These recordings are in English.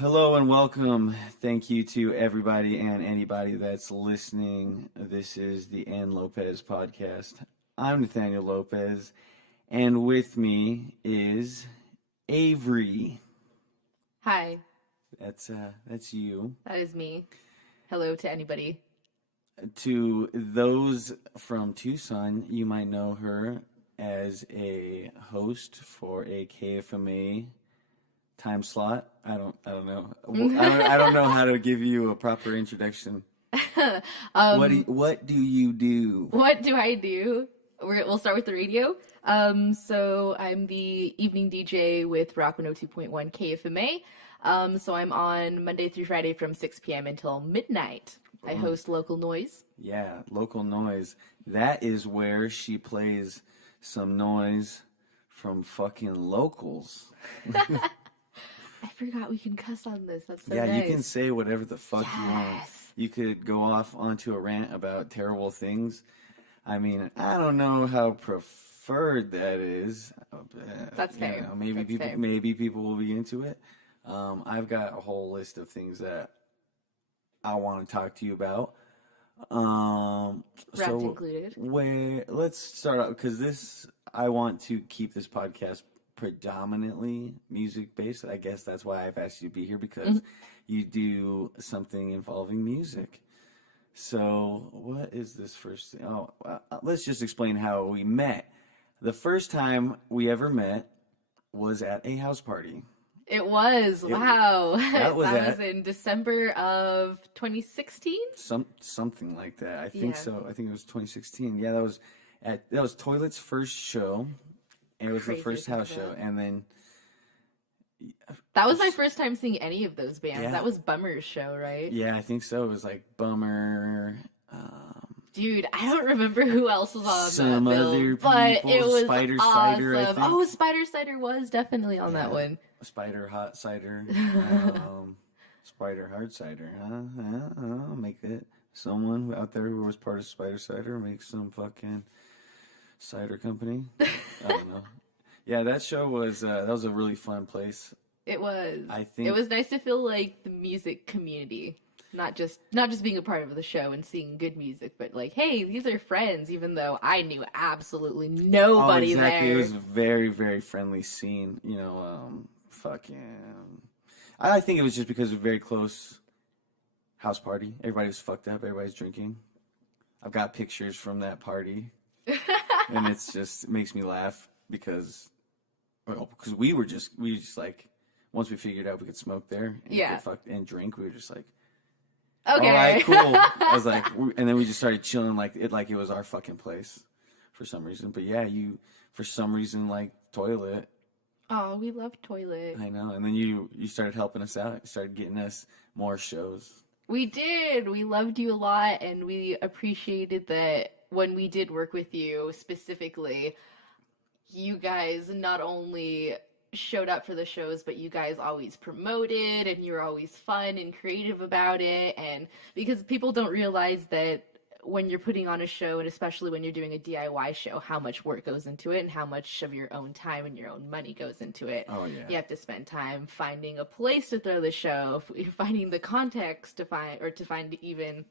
Hello and welcome. Thank you to everybody and anybody that's listening. This is the Lopez Podcast. I'm Nathaniel Lopez, and with me is Avery. Hi. That's you. That is me. Hello to anybody. To those from Tucson, you might know her as a host for a KFMA time slot. I don't know. I don't know how to give you a proper introduction. What do you do? What do I do? We'll start with the radio. So I'm the evening DJ with Rock 102.1 KFMA. So I'm on Monday through Friday from 6 p.m. until midnight. I host Local Noise. Yeah, Local Noise. That is where she plays some noise from fucking locals. I forgot we can cuss on this. That's so nice. You can say whatever the fuck you want. You could go off onto a rant about terrible things. I mean, I don't know how preferred that is. That's fair. Maybe people will be into it. I've got a whole list of things that I want to talk to you about. Rap included. Let's start out because I want to keep this podcast predominantly music based. I guess that's why I've asked you to be here, because you do something involving music. So what is this first thing? Let's just explain how we met. The first time we ever met was at a house party. It was. Wow. That was in December of 2016? Something like that. I think so. I think it was 2016. Yeah, that was Toilet's first show. It was the first house show, and then that was my first time seeing any of those bands. Yeah. That was Bummer's show, right? Yeah, I think so. It was like Bummer. Dude, I don't remember who else was on some that other bill, people, but it was Spider awesome. Cider, I think. Oh, Spider Cider was definitely on that one. Spider Hot Cider. Spider Hard Cider. Make it. Someone out there who was part of Spider Cider makes some fucking cider company. I don't know. Yeah, that show was that was a really fun place. It was. I think it was nice to feel like the music community, not just being a part of the show and seeing good music, but like, hey, these are friends. Even though I knew absolutely nobody there. It was a very, very friendly scene. I think it was just because of a very close house party. Everybody was fucked up. Everybody's drinking. I've got pictures from that party. And it makes me laugh because we just like, once we figured out we could smoke there and drink, we were just like, okay, all right, cool. I was like, and then we just started chilling like it was our fucking place for some reason. But yeah, you for some reason like Toilet. Oh, we love Toilet. I know. And then you started helping us out. You started getting us more shows. We did. We loved you a lot, and we appreciated that when we did work with you specifically, you guys not only showed up for the shows, but you guys always promoted, and you were always fun and creative about it. And because people don't realize that when you're putting on a show, and especially when you're doing a DIY show, how much work goes into it and how much of your own time and your own money goes into it. Oh, yeah. You have to spend time finding a place to throw the show, finding the context to find even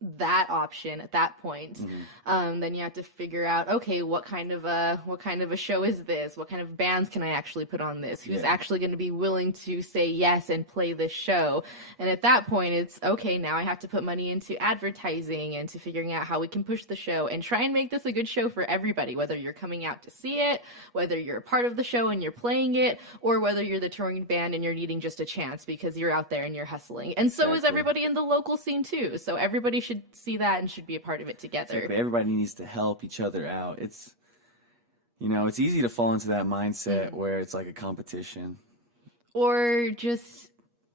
that option at that point. Then you have to figure out, okay, what kind of a show is this? What kind of bands can I actually put on this? Who's actually going to be willing to say yes and play this show? And at that point, it's okay, now I have to put money into advertising and to figuring out how we can push the show and try and make this a good show for everybody, whether you're coming out to see it, whether you're a part of the show and you're playing it, or whether you're the touring band and you're needing just a chance because you're out there and you're hustling. And so is everybody in the local scene too. So everybody should see that and should be a part of it together. Exactly. Everybody needs to help each other out. It's easy to fall into that mindset where it's like a competition. Or just...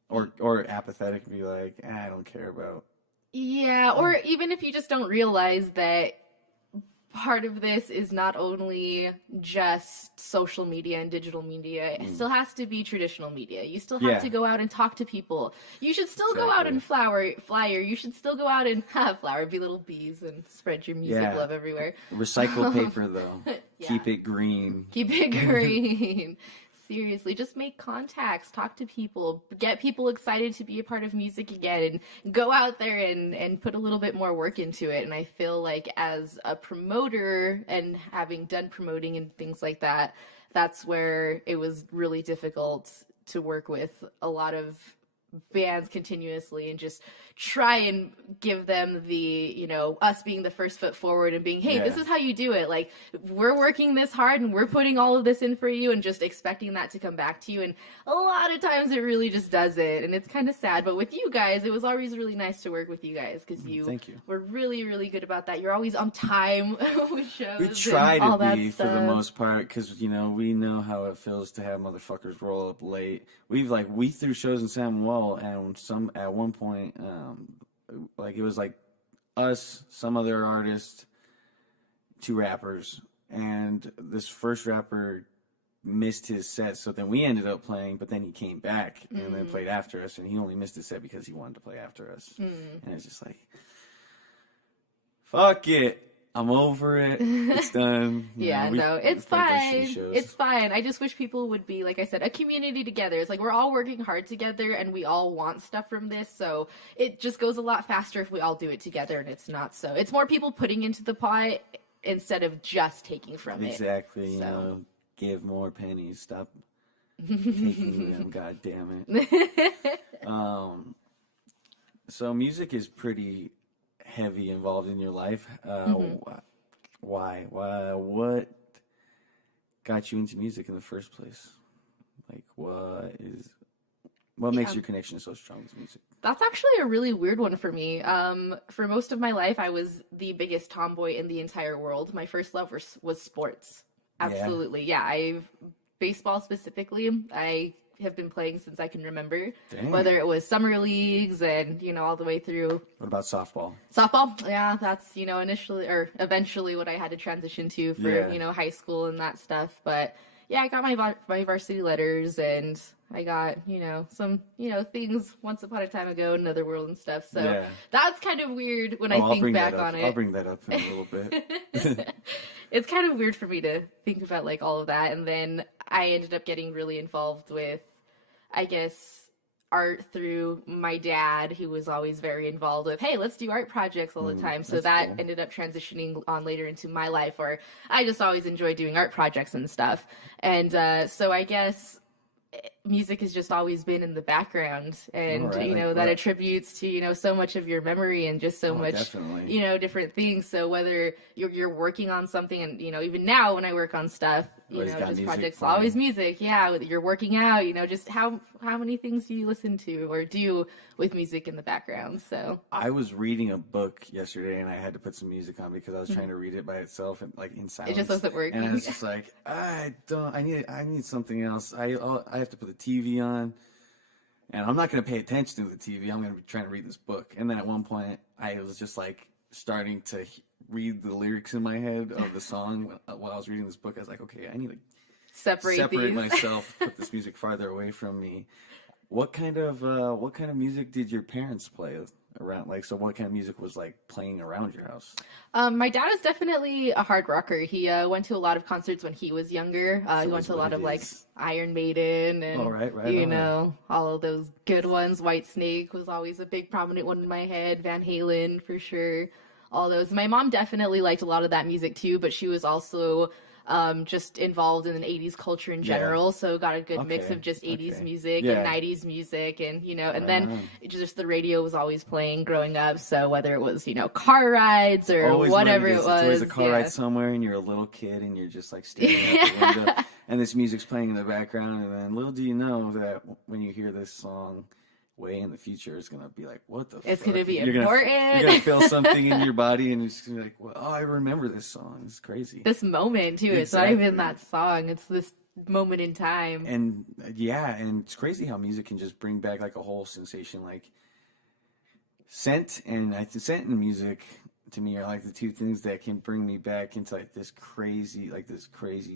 Or apathetic and be like, I don't care about... Yeah, or even if you just don't realize that part of this is not only just social media and digital media, it still has to be traditional media. You still have to go out and talk to people. You should still go out and flyer. You should still go out and flower, be little bees and spread your music love everywhere. Recycle paper though. Keep it green. Keep it green. Seriously, just make contacts, talk to people, get people excited to be a part of music again, and go out there and put a little bit more work into it. And I feel like as a promoter and having done promoting and things like that, that's where it was really difficult to work with a lot of bands continuously and just try and give them the, you know, us being the first foot forward and being, hey, this is how you do it. Like, we're working this hard and we're putting all of this in for you, and just expecting that to come back to you. And a lot of times it really just doesn't. And it's kind of sad. But with you guys, it was always really nice to work with you guys, because you were really, really good about that. You're always on time with shows. We try to be for the most part, because, you know, we know how it feels to have motherfuckers roll up late. We threw shows in San Manuel, and at one point, it was like us, some other artist, 2 rappers, and this first rapper missed his set, so then we ended up playing, but then he came back and then played after us, and he only missed his set because he wanted to play after us. And it's just like, fuck it. I'm over it. It's done. It's fine. It's fine. I just wish people would be, like I said, a community together. It's like we're all working hard together and we all want stuff from this. So it just goes a lot faster if we all do it together, and it's not so. It's more people putting into the pot instead of just taking from it. Exactly. You know, give more pennies. Stop taking them. God damn it. So music is pretty heavy involved in your life. Why? What got you into music in the first place? Like, what makes your connection so strong with music? That's actually a really weird one for me. For most of my life, I was the biggest tomboy in the entire world. My first love was sports. Absolutely. Yeah. Baseball specifically. I have been playing since I can remember. Dang. Whether it was summer leagues and, you know, all the way through. What about softball? Softball, yeah, that's, you know, eventually what I had to transition to for, you know, high school and that stuff. But yeah, I got my varsity letters, and I got, you know, some, you know, things once upon a time ago in another world and stuff. So that's kind of weird when I think back on it. I'll bring that up in a little bit. It's kind of weird for me to think about like all of that. And then I ended up getting really involved with, I guess, art through my dad, who was always very involved with, hey, let's do art projects all the time. So that ended up transitioning on later into my life, where I just always enjoyed doing art projects and stuff. And so I guess music has just always been in the background, and you know, that attributes to, you know, so much of your memory and just so much definitely. You know, different things. So whether you're working on something, and, you know, even now when I work on stuff, you know, just projects, always music. Yeah, you're working out, you know, just how many things do you listen to or do with music in the background? So I was reading a book yesterday, and I had to put some music on because I was trying to read it by itself and like in silence. It just wasn't working. And I was just like, I need something else. I have to put the TV on, and I'm not going to pay attention to the TV. I'm going to be trying to read this book. And then at one point, I was just like starting to read the lyrics in my head of the song while I was reading this book. I was like, okay, I need to separate myself, put this music farther away from me. What kind of music did your parents play around? Like, so what kind of music was like playing around your house? My dad is definitely a hard rocker. He went to a lot of concerts when he was younger. He went to a lot of like Iron Maiden and you know, all of those good ones. Whitesnake was always a big prominent one in my head. Van Halen for sure. All those. My mom definitely liked a lot of that music too, but she was also just involved in an 80s culture in general, so got a good mix of just 80s music and 90s music, and, you know, and then just the radio was always playing growing up, so whether it was, you know, car rides or whatever it was. It's always a car ride somewhere, and you're a little kid, and you're just like staring out the window, and this music's playing in the background, and then little do you know that when you hear this song way in the future, it's gonna be like, what the fuck? It's gonna be important. You're gonna feel something in your body, and it's gonna be like, well, oh, I remember this song. It's crazy. This moment too. Exactly. It's not even that song. It's this moment in time. And and it's crazy how music can just bring back like a whole sensation. Like scent and music to me are like the two things that can bring me back into like this crazy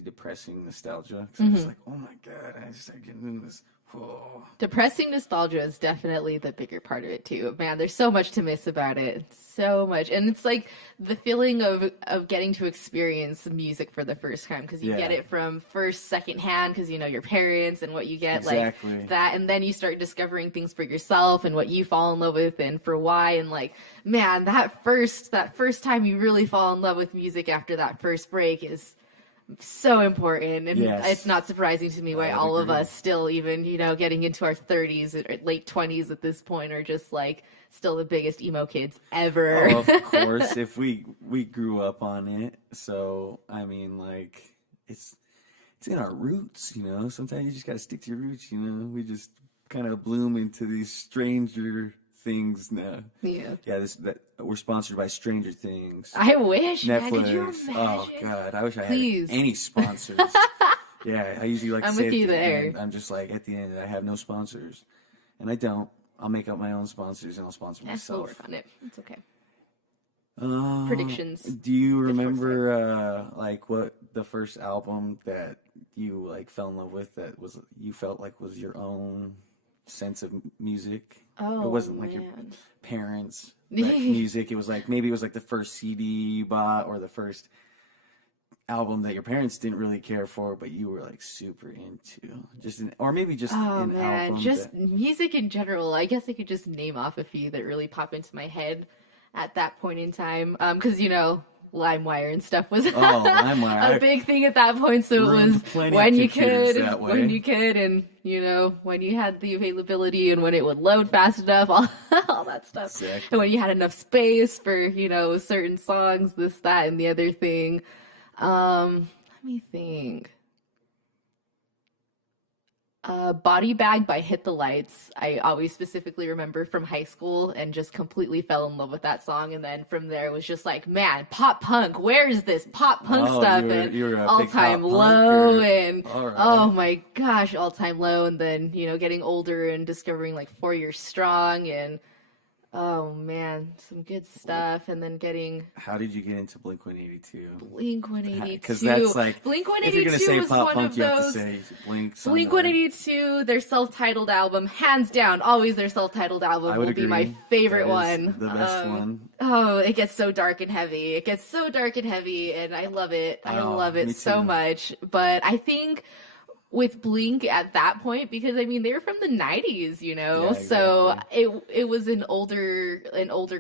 depressing nostalgia. So I'm just like, oh my god, I just started getting into this. Oh. Depressing nostalgia is definitely the bigger part of it too. Man, there's so much to miss about it. So much. And it's like the feeling of getting to experience music for the first time, because you get it from second hand, because you know your parents and what you get, exactly. like that, and then you start discovering things for yourself and what you fall in love with and for why. And like, man, that first time you really fall in love with music after that first break is so important, and it's not surprising to me why all of us still, even, you know, getting into our 30s or late 20s at this point, are just like still the biggest emo kids ever. Oh, of course, if we grew up on it, so I mean, like, it's in our roots, you know. Sometimes you just gotta stick to your roots, you know. We just kind of bloom into these stranger things now. Yeah, that we're sponsored by Stranger Things. I wish. Netflix. Man, could you imagine? Oh God, I wish I had any sponsors. Yeah, I usually like to say with you there. End, I'm just like, at the end, I have no sponsors, and I don't. I'll make up my own sponsors and I'll sponsor myself. We'll work on it. It's okay. Predictions. Do you remember like what the first album that you like fell in love with, that was you felt like was your own sense of music? Oh, it wasn't like your parents' music. It was like, maybe it was like the first CD you bought, or the first album that your parents didn't really care for, but you were like super into. Or maybe just an album. Just music in general. I guess I could just name off a few that really pop into my head at that point in time. Because, you know, LimeWire and stuff was a big thing at that point. So it was when you could, and, you know, when you had the availability and when it would load fast enough, all that stuff. Exactly. And when you had enough space for, you know, certain songs, this, that, and the other thing. Let me think. Body Bag by Hit the Lights. I always specifically remember from high school, and just completely fell in love with that song. And then from there was just like, man, pop punk. Where is this pop punk stuff? You were All Time Low, and oh my gosh, All Time Low. And then, you know, getting older and discovering like 4 Years Strong, and oh man, some good stuff. And then getting. How did you get into Blink-182? Blink-182. Because that's like, Blink-182 if you're gonna say was pop one punk, of you those. have to say Blink. Blink-182, their self-titled album, hands down, always their self-titled album will be my favorite one. The best one. Oh, it gets so dark and heavy. And I love it. I love it so much. But I think with Blink at that point, because I mean they were from the 90s, you know, exactly. So it was an older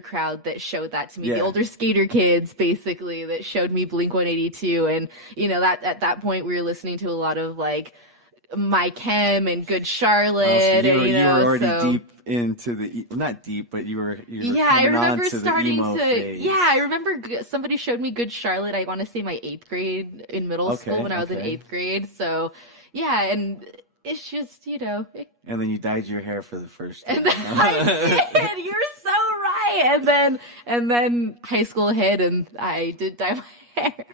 crowd that showed that to me, the older skater kids basically that showed me Blink-182, and you know that at that point we were listening to a lot of like My Chem and Good Charlotte, you know, were already deep into the not deep, but you were I remember starting to phase. I remember somebody showed me Good Charlotte. I want to say my 8th grade in middle school when I was in 8th grade, so. Yeah, and it's just, you know. And then you dyed your hair for the first time. And then I did. You're so right. And then high school hit, and I did dye my hair.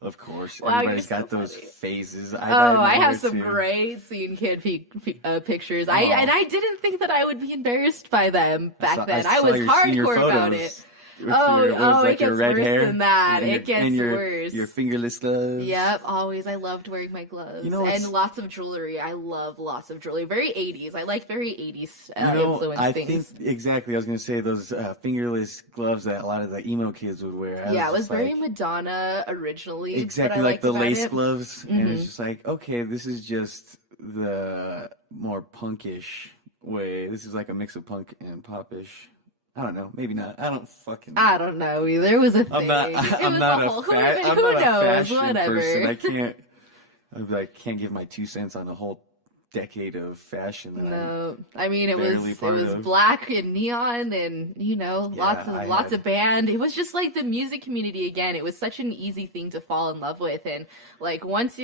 Of course, wow, everybody's got those phases. I have some great scene kid pictures. And I didn't think that I would be embarrassed by them back then. I was hardcore about it. It gets worse than that. It gets worse. Your fingerless gloves. Yep, always. I loved wearing my gloves. You know, and lots of jewelry. I love lots of jewelry. Very 80s. I like very 80s influenced things. Think exactly. I was going to say those fingerless gloves that a lot of the emo kids would wear. It was very Madonna originally. Exactly, like the lace gloves. Mm-hmm. And it's just like, okay, this is just the more punkish way. This is like a mix of punk and popish. I don't know. Maybe not. I don't know either. It was a thing. I'm not a fashion person. I can't give my 2 cents on a whole decade of fashion. No, I mean it was black and neon, and you know, lots of band. It was just like the music community again. It was such an easy thing to fall in love with, and like once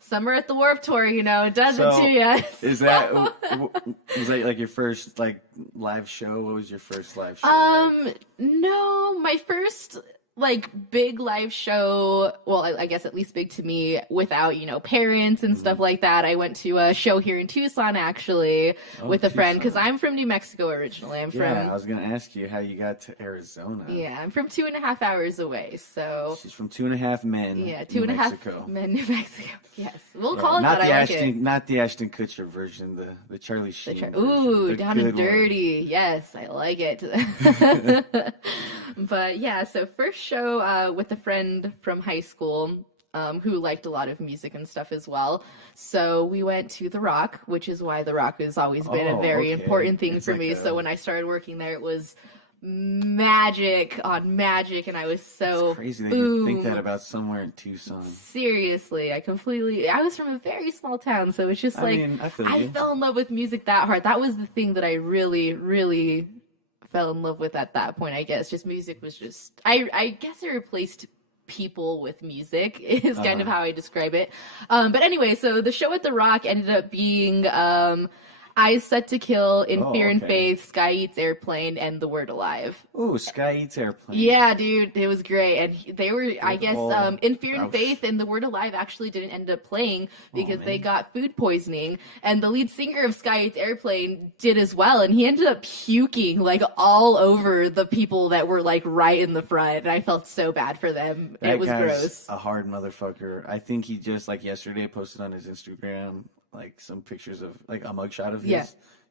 Summer at the Warped Tour, you know, it does it to you. Was that like your first like live show? What was your first live show? No, my first like big live show, well, I guess at least big to me, without, you know, parents and stuff like that. I went to a show here in Tucson, actually, with a friend, because I'm from New Mexico originally. I'm from... Yeah, I was going to ask you how you got to Arizona. Yeah, I'm from 2.5 hours away, so... She's from 2.5 Men, yeah, 2.5 Men, New Mexico. Yes, we'll call it not that. The I Ashton, like it. Not the Ashton Kutcher version, the Charlie Sheen version. Ooh, down and dirty. One. Yes, I like it. But yeah, so first show with a friend from high school who liked a lot of music and stuff as well. So we went to The Rock, which is why The Rock has always been a very important thing for me. So when I started working there, it was magic on magic, and I was so... It's crazy that you think that about somewhere in Tucson. Seriously, I was from a very small town, so it's just like, I fell in love with music that hard. That was the thing that I really, really fell in love with at that point, I guess. Just music was just... I guess I replaced people with music is kind of how I describe it. But anyway, so the show at The Rock ended up being... Eyes Set to Kill, In Fear and Faith, Sky Eats Airplane, and The Word Alive. Oh, Sky Eats Airplane. Yeah, dude, it was great. And they were, I guess, In Fear and Faith and The Word Alive actually didn't end up playing because they got food poisoning. And the lead singer of Sky Eats Airplane did as well. And he ended up puking, like, all over the people that were, like, right in the front. And I felt so bad for them. It was gross. A hard motherfucker. I think he just, like, yesterday posted on his Instagram... like some pictures of like a mugshot of his. Yeah.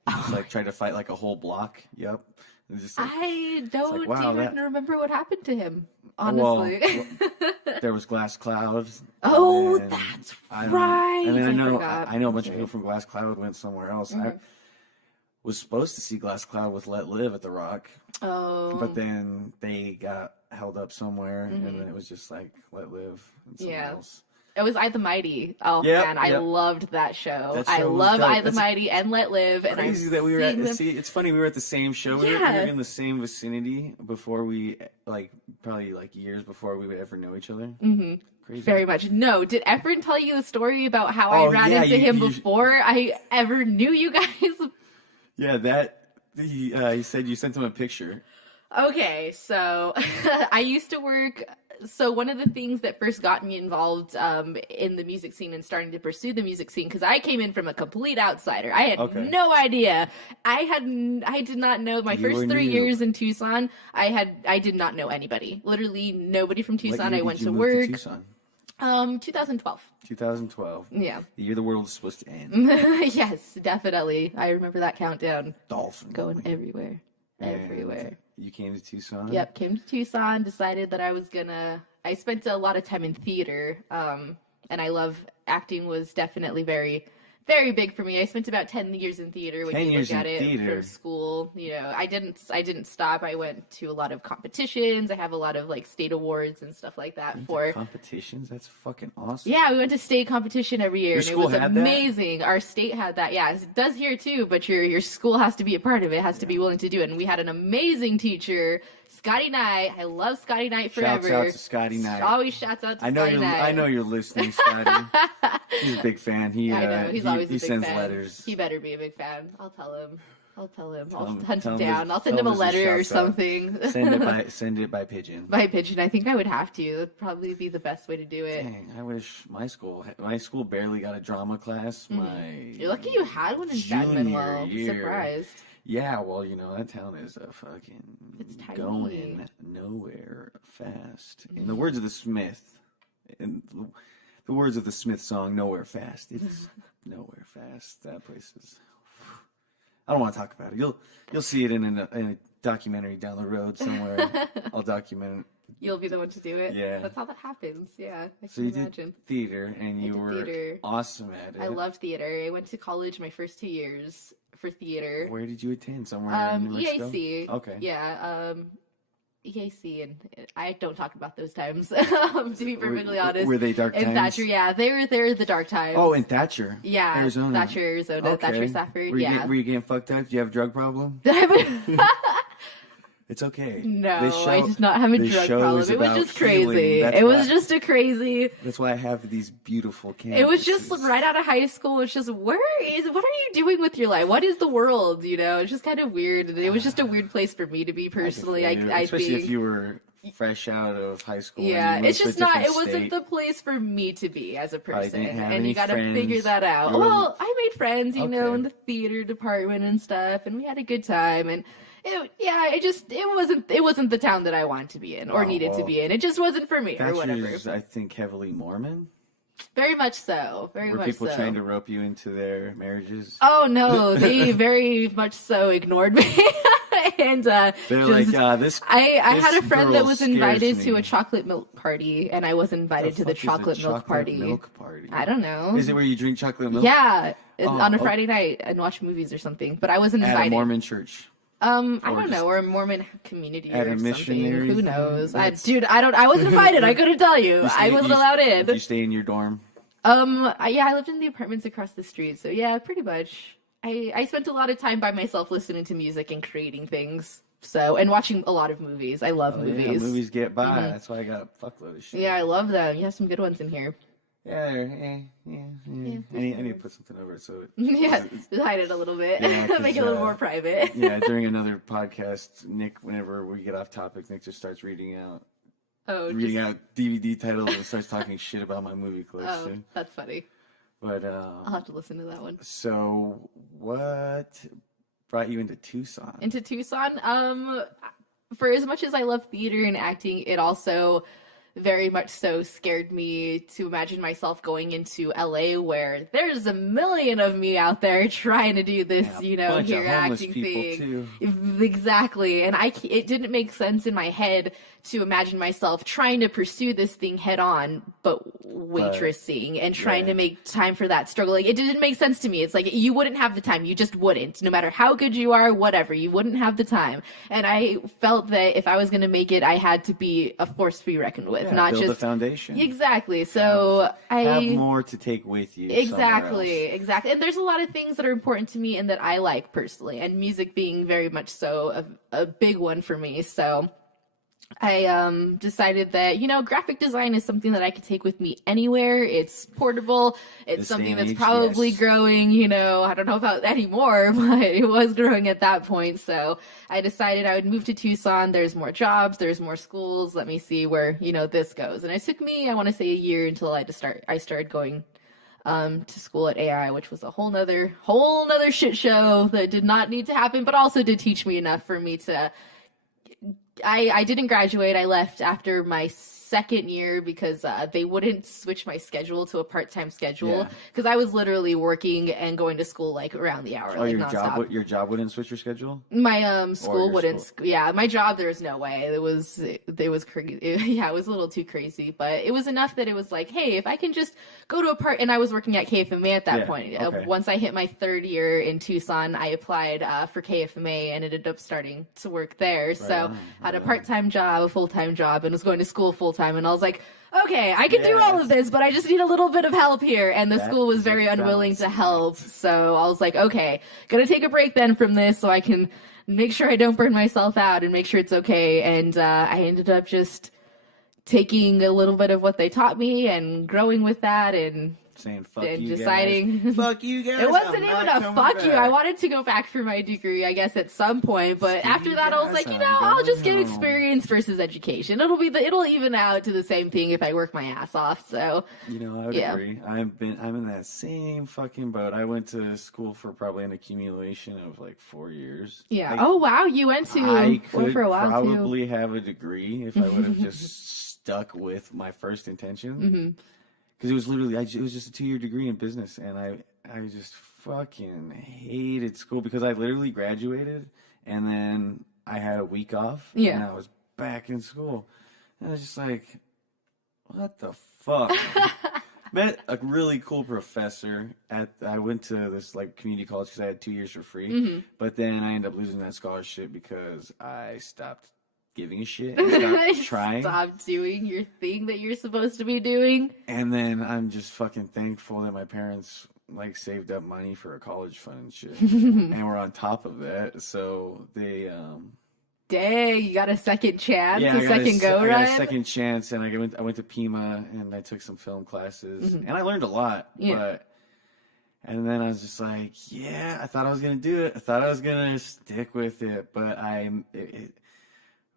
He just, like tried to fight like a whole block. Yep. Just, like, I don't even remember what happened to him. Honestly, there was Glass Cloud. Oh, that's right. And then I know a bunch of people from Glass Cloud went somewhere else. I was supposed to see Glass Cloud with Let Live at The Rock. Oh. But then they got held up somewhere, and then it was just like Let Live and something else. It was I the Mighty. Oh man, I loved that show. I love I the Mighty and Let Live. And crazy that we were at. See, it's funny we were at the same show. We were in the same vicinity before we probably years before we would ever know each other. Mm-hmm. Crazy. Very much. No, did Efren tell you the story about how I ran into him before I ever knew you guys? Yeah, he said you sent him a picture. Okay, so I used to work. So one of the things that first got me involved in the music scene and starting to pursue the music scene, because I came in from a complete outsider. I had no idea. I did not know my first 3 years in Tucson. I did not know anybody. Literally nobody from Tucson. I went to work. To Tucson? 2012. 2012. Yeah. The year the world was supposed to end. Yes, definitely. I remember that countdown. Dolphin. Going everywhere. Everywhere. You came to Tucson? Yep, came to Tucson, decided that I spent a lot of time in theater, and acting was definitely very, very big for me. I spent about 10 years in theater when you look at it from school. You know, I didn't stop. I went to a lot of competitions. I have a lot of like state awards and stuff like that for competitions. That's fucking awesome. Yeah, we went to state competition every year, and it was amazing. That? Our state had that. Yeah, it does here too, but your school has to be a part of it. Has to be willing to do it. And we had an amazing teacher, Scotty Knight. I love Scotty Knight forever. Shouts out to Scotty Knight. Always shouts out to Scotty Knight. I know you're listening, Scotty. He's a big fan. I know. He's always a big sends fan. Letters. He better be a big fan. I'll tell him. I'll hunt him down. I'll send him a letter or something. Send it by pigeon. By pigeon. I think I would have to. That'd probably be the best way to do it. Dang, I wish my school barely got a drama class. You're lucky you had one in San Manuel. Surprised. Yeah, well, that town is it's going nowhere fast. In the words of the Smith, song, Nowhere Fast. It's nowhere fast. That place is... I don't want to talk about it. You'll see it in a documentary down the road somewhere. I'll document it. You'll be the one to do it? Yeah. That's how that happens. Yeah, I can imagine. Did theater, and you were awesome at it. I loved theater. I went to college my first 2 years for theater. Where did you attend? Somewhere in New Mexico? EAC. Okay. Yeah, EAC, and I don't talk about those times, to be perfectly honest. Were they dark times? In Thatcher, yeah. They were the dark times. Oh, in Thatcher? Yeah. Arizona. Thatcher, Arizona. Okay. Thatcher, Safford, were you getting fucked up? Do you have a drug problem? It's okay. No, I did not have a drug problem. It was just crazy. It was just a crazy... That's why I have these beautiful campuses. It was just right out of high school. It's just, what are you doing with your life? What is the world? It's just kind of weird. And it was just a weird place for me to be personally. Especially if you were fresh out of high school. Yeah, it's just not. It wasn't state. the place for me to be as a person, didn't have and any you got to friends. figure that out. You were- Well, I made friends, you know, Okay. in the theater department and stuff, and we had a good time. And it wasn't the town that I wanted to be in or Oh, needed to well, be in. It just wasn't for me or Thatcher whatever. is, I think, heavily Mormon. Very much so. Very Were much people so. trying to rope you into their marriages? Oh no, they very much so ignored me. And They're just, like, this. I this had a friend that girl was scares invited me. to a chocolate milk party, and I was invited to the fuck is a chocolate milk party. Milk party. I don't know. Is it where you drink chocolate milk? Yeah, on a oh. Friday night and watch movies or something. But I wasn't At invited. a Mormon church. I or don't just know, or a Mormon community at or a something. missionary Who thing? knows? I That's- wasn't invited. I couldn't tell you. I wasn't allowed in. Did you stay in your dorm? Yeah, I lived in the apartments across the street, so yeah, pretty much. I spent a lot of time by myself listening to music and creating things. So, and watching a lot of movies. I love movies. Yeah, movies get by. That's why I got a fuckload of shit. Yeah, I love them. You have some good ones in here. Yeah, I need to put something over it so it. Yeah, just hide it a little bit. Yeah, 'cause, Make it a little more private. Yeah, during another podcast, Nick, whenever we get off topic, Nick just starts reading out DVD titles and starts talking shit about my movie collection. Oh, that's funny. But I'll have to listen to that one. So, what brought you into Tucson? Into Tucson, for as much as I love theater and acting, it also very much so scared me to imagine myself going into LA, where there's a million of me out there trying to do this, bunch of here homeless acting people, thing. too. Exactly. And it didn't make sense in my head to imagine myself trying to pursue this thing head on, but waitressing and trying to make time for that struggle. Like, it didn't make sense to me. It's like, you wouldn't have the time. You just wouldn't. No matter how good you are, whatever, you wouldn't have the time. And I felt that if I was going to make it, I had to be a force to be reckoned with, not build just the foundation. Exactly. So have more to take with you. Exactly. And there's a lot of things that are important to me and that I like personally, and music being very much so a big one for me. So I decided that, graphic design is something that I could take with me anywhere. It's portable. It's something that's probably growing, I don't know about anymore, but it was growing at that point. So I decided I would move to Tucson. There's more jobs. There's more schools. Let me see where, this goes. And it took me, I want to say, a year until I started going to school at AI, which was a whole nother shit show that did not need to happen, but also did teach me enough for me to I didn't graduate. I left after my second year because they wouldn't switch my schedule to a part-time schedule because I was literally working and going to school like around the hour. Oh, like, your job wouldn't switch your schedule? My school wouldn't. Yeah, my job, there was no way. It was crazy. It was a little too crazy, but it was enough that it was like, hey, if I can just go to a part, and I was working at KFMA at that point. Okay. Once I hit my third year in Tucson, I applied for KFMA and ended up starting to work there. So I had a part-time job, a full-time job, and was going to school full-time. And I was like, okay, I can do all of this, but I just need a little bit of help here. And the school was very unwilling to help. So I was like, okay, gonna take a break then from this so I can make sure I don't burn myself out and make sure it's okay. And I ended up just taking a little bit of what they taught me and growing with that and saying fuck and you deciding guys. Fuck you guys. It wasn't even a fuck you. I wanted to go back for my degree, I guess, at some point, but after that I was like, I'll just get experience versus education. It'll even out to the same thing if I work my ass off. So I would agree. I'm in that same fucking boat. I went to school for probably an accumulation of like 4 years. Yeah. Oh wow, you went to I could for a while probably have a degree if I would have just stuck with my first intention. Mm-hmm. Because it was literally, it was just a 2-year degree in business, and I just fucking hated school because I literally graduated, and then I had a week off, and I was back in school. And I was just like, what the fuck? Met a really cool professor I went to this like community college because I had 2 years for free, but then I ended up losing that scholarship because I stopped giving a shit and stop trying. Stop doing your thing that you're supposed to be doing. And then I'm just fucking thankful that my parents like saved up money for a college fund and shit. And we're on top of that. So they dang, you got a second chance, I got a second chance, and I went to Pima and I took some film classes and I learned a lot. And then I was just like, I thought I was gonna do it. I thought I was gonna stick with it, but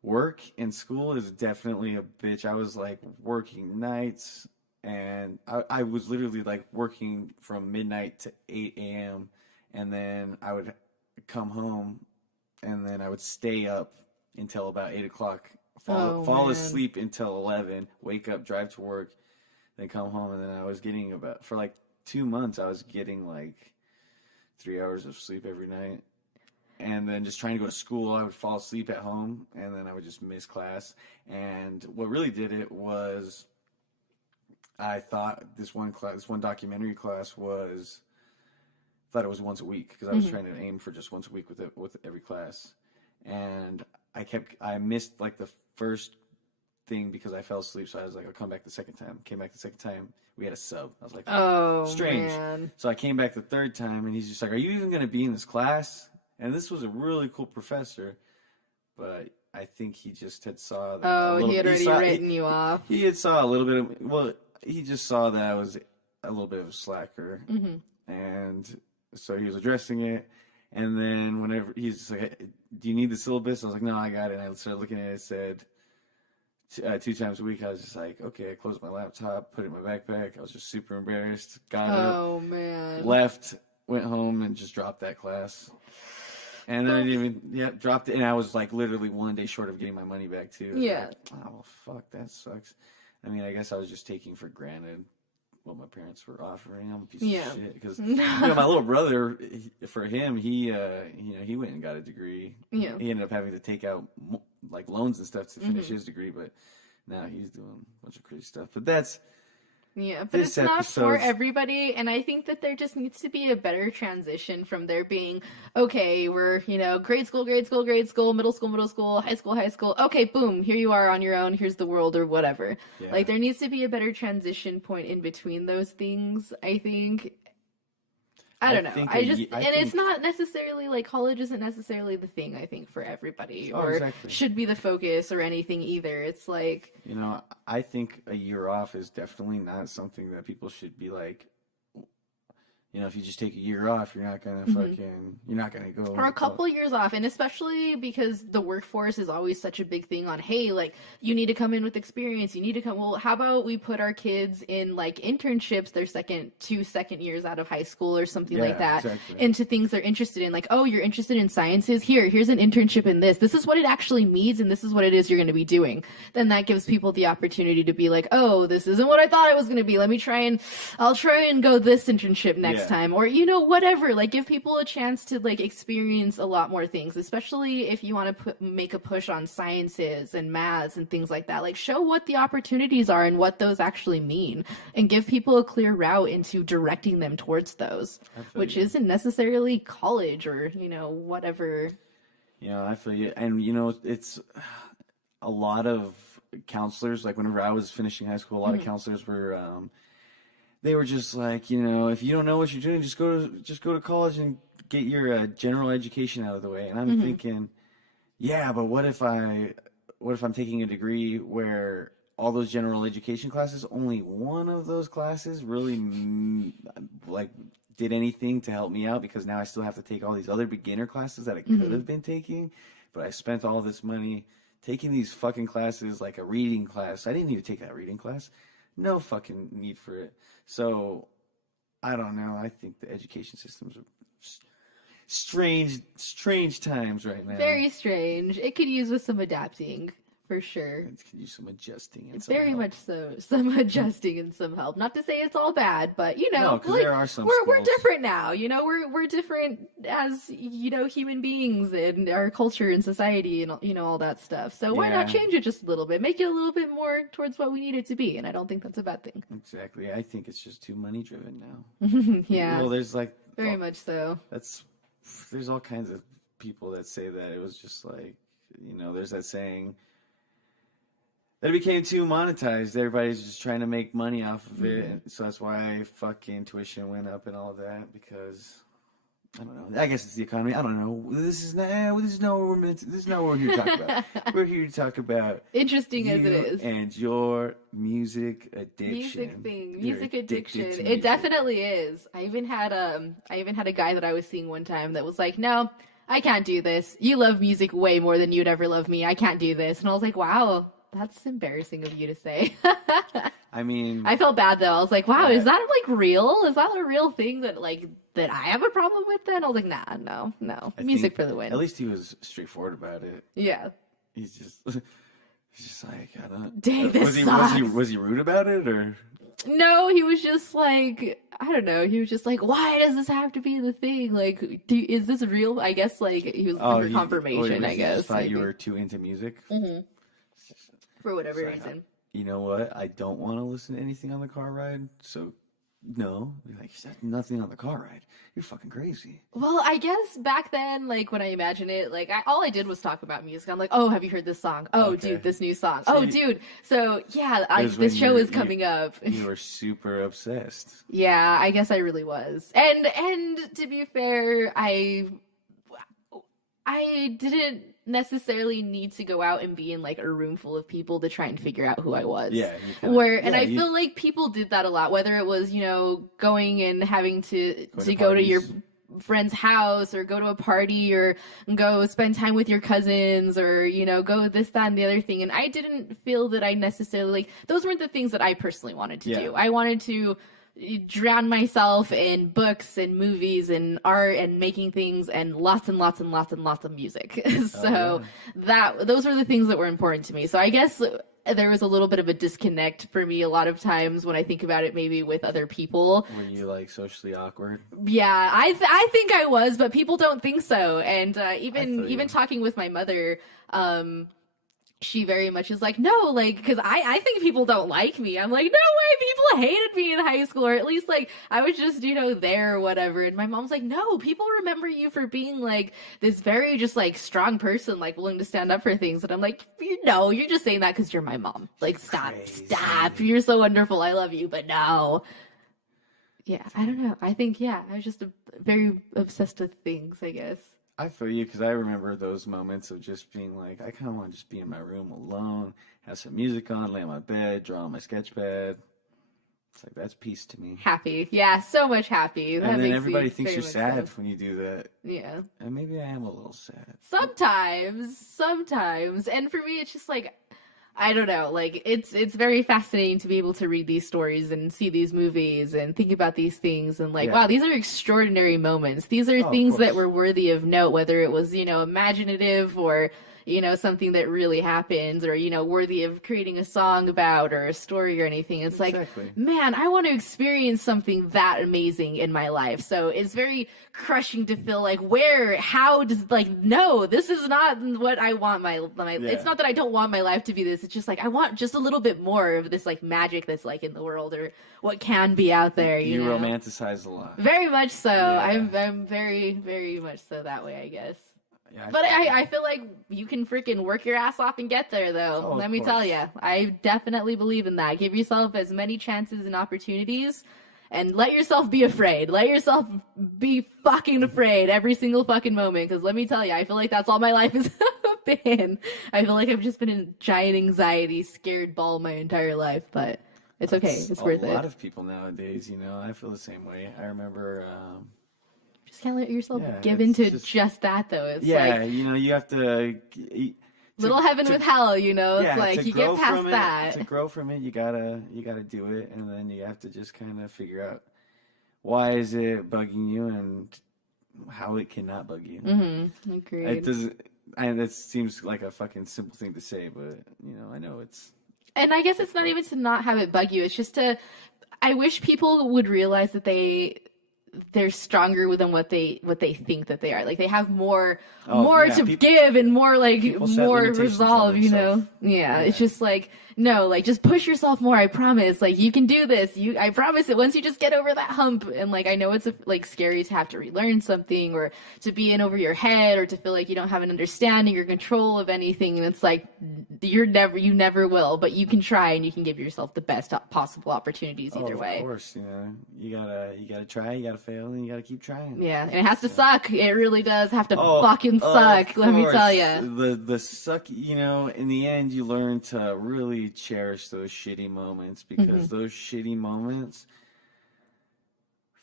work and school is definitely a bitch. I was like working nights, and I was literally like working from midnight to 8 a.m. and then I would come home and then I would stay up until about 8 o'clock, fall asleep until 11, wake up, drive to work, then come home, and then I was getting for like 2 months, I was getting like 3 hours of sleep every night. And then just trying to go to school, I would fall asleep at home, and then I would just miss class. And what really did it was, I thought this one documentary class thought it was once a week, because I was trying to aim for just once a week with every class. And I missed like the first thing because I fell asleep. So I was like, I'll come back the second time. Came back the second time. We had a sub. I was like, oh, strange. Man. So I came back the third time, and he's just like, are you even going to be in this class? And this was a really cool professor, but I think he just had saw that. Oh, he had already written you off. He had saw a little bit he just saw that I was a little bit of a slacker. And so he was addressing it. And then whenever he's just like, do you need the syllabus? I was like, no, I got it. And I started looking at it. It said 2 times a week. I was just like, okay. I closed my laptop, put it in my backpack. I was just super embarrassed. Got up, man. left, went home, and just dropped that class. And then I didn't even, dropped it. And I was like literally 1 day short of getting my money back too. Yeah. Like, oh, fuck, that sucks. I mean, I guess I was just taking for granted what my parents were offering. I'm a piece of shit. Because my little brother, for him, he went and got a degree. Yeah. He ended up having to take out like loans and stuff to finish his degree, but now he's doing a bunch of crazy stuff. But that's... Yeah, but it's not for everybody, and I think that there just needs to be a better transition from there being, okay, we're, grade school, middle school, high school, okay, boom, here you are on your own, here's the world, or whatever. Yeah. Like, there needs to be a better transition point in between those things, I think. I don't know. It's not necessarily, like, college isn't necessarily the thing, I think, for everybody, should be the focus or anything either. It's like... I think a year off is definitely not something that people should be like, if you just take a year off, you're not going to you're not going to go. Or a couple years off. And especially because the workforce is always such a big thing on, hey, like, you need to come in with experience. You need to come. Well, how about we put our kids in, like, internships their second years out of high school or something like that into things they're interested in. Like, oh, you're interested in sciences? Here's an internship in this. This is what it actually means, and this is what it is you're going to be doing. Then that gives people the opportunity to be like, oh, this isn't what I thought it was going to be. I'll try and go this internship next time, or whatever. Like, give people a chance to like experience a lot more things, especially if you want to make a push on sciences and maths and things like that. Like, show what the opportunities are and what those actually mean, and give people a clear route into directing them towards those, which isn't necessarily college or whatever. I feel you. And it's a lot of counselors, like whenever I was finishing high school, a lot of counselors were they were just like, if you don't know what you're doing, just go to college and get your general education out of the way. And I'm thinking, yeah, but what if I'm taking a degree where all those general education classes, only one of those classes really like did anything to help me out, because now I still have to take all these other beginner classes that I could have been taking, but I spent all this money taking these fucking classes, like a reading class. I didn't need to take that reading class. No fucking need for it. So, I don't know. I think the education systems are strange times right now. Very strange. It could use with some adapting, for sure. It could use some adjusting and some very help. Much so. Some adjusting and some help. Not to say it's all bad, but no, like, there are some we're different now. We're different as human beings and our culture and society and all that stuff. So why not change it just a little bit? Make it a little bit more towards what we need it to be, and I don't think that's a bad thing. Exactly. I think it's just too money driven now. Yeah. Well, there's like very much so. There's all kinds of people that say that it was just like, there's that saying that it became too monetized. Everybody's just trying to make money off of it. So that's why fucking tuition went up and all that, because I don't know. I guess it's the economy. I don't know. This is not what we're here to talk about. We're here to talk about interesting as it is, and your music addiction. Music addiction. It definitely is. I even had a guy that I was seeing one time that was like, no, I can't do this. You love music way more than you'd ever love me. I can't do this. And I was like, wow, that's embarrassing of you to say. I mean, I felt bad though. I was like, wow, yeah. is that like real? Is that a real thing that I have a problem with then? I was like, nah, no. Music for the win. At least he was straightforward about it. Yeah. He's just like, I don't. Dang, this sucks. Was he rude about it or? No, he was just like, I don't know. He was just like, why does this have to be the thing? Like, is this real? I guess like he was looking for confirmation. I guess. Just thought you were too into music. Mm-hmm. For whatever reason. You know what? I don't want to listen to anything on the car ride. So, no. Like, you said nothing on the car ride. You're fucking crazy. Well, I guess back then, like, when I imagine it, like, all I did was talk about music. I'm like, oh, have you heard this song? Oh, okay. Dude, this new song. So dude. So, yeah, this show is coming up. You were super obsessed. Yeah, I guess I really was. And to be fair, I didn't necessarily need to go out and be in like a room full of people to try and figure out who I was. Yeah. I feel like people did that a lot, whether it was, going and having to go to your friend's house or go to a party or go spend time with your cousins or, go this, that, and the other thing. And I didn't feel that I necessarily, those weren't the things that I personally wanted to do. I wanted to drown myself in books and movies and art and making things and lots and lots and lots and lots of music. So those were the things that were important to me. So I guess there was a little bit of a disconnect for me a lot of times when I think about it, maybe with other people. Were you like socially awkward? Yeah, I think I was, but people don't think so. And even talking with my mother, she very much is like, no, like, because I think people don't like me. I'm like, no way, people hated me in high school, or at least, like, I was just, there or whatever. And my mom's like, no, people remember you for being, like, this very just, like, strong person, like, willing to stand up for things. And I'm like, you're just saying that because you're my mom. Like, stop. You're so wonderful. I love you, but no. Yeah, I don't know. I think, I was just very obsessed with things, I guess. I feel you, because I remember those moments of just being like, I kind of want to just be in my room alone, have some music on, lay on my bed, draw on my sketch pad. It's like, that's peace to me. Happy. Yeah, so much happy. And then everybody thinks you're sad when you do that. Yeah. And maybe I am a little sad. Sometimes. And for me, it's just like, I don't know, like, it's very fascinating to be able to read these stories and see these movies and think about these things and like, wow, these are extraordinary moments. These are things that were worthy of note, whether it was, imaginative or, something that really happens or, worthy of creating a song about or a story or anything. It's like, man, I want to experience something that amazing in my life. So it's very crushing to feel like how does, like, no, this is not what I want my it's not that I don't want my life to be this. It's just like, I want just a little bit more of this, like, magic that's, like, in the world or what can be out there. You know? Romanticize a lot. Very much so. Yeah. I'm very, very much so that way, I guess. Yeah, but I feel like you can freaking work your ass off and get there, though. Let me tell you. I definitely believe in that. Give yourself as many chances and opportunities and let yourself be afraid. Let yourself be fucking afraid every single fucking moment. Because let me tell you, I feel like that's all my life has been. I feel like I've just been in giant anxiety, scared ball my entire life. But it's okay. It's worth it. A lot of people nowadays, I feel the same way. I remember... Just can't let yourself give into just that, though. It's like, you have to... little heaven with hell, it's like you get past that. To grow from it, you gotta do it, and then you have to just kind of figure out why is it bugging you and how it cannot bug you. Mm-hmm. Agreed. It doesn't... that seems like a fucking simple thing to say, but, I know it's... And I guess it's not even to not have it bug you. It's just I wish people would realize that they're stronger than what they think that they are. Like, they have more to give and more, like, more resolve, Yeah, it's just like, no, like, just push yourself more. I promise. Like, you can do this. I promise it. Once you just get over that hump, and, like, I know it's like scary to have to relearn something or to be in over your head or to feel like you don't have an understanding or control of anything. And it's like, you never will, but you can try and you can give yourself the best possible opportunities either way. Of course, you gotta try, you gotta fail, and you gotta keep trying. Yeah, and it has to suck. It really does have to fucking suck. Let me tell you. The suck. In the end, you learn to really cherish those shitty moments because those shitty moments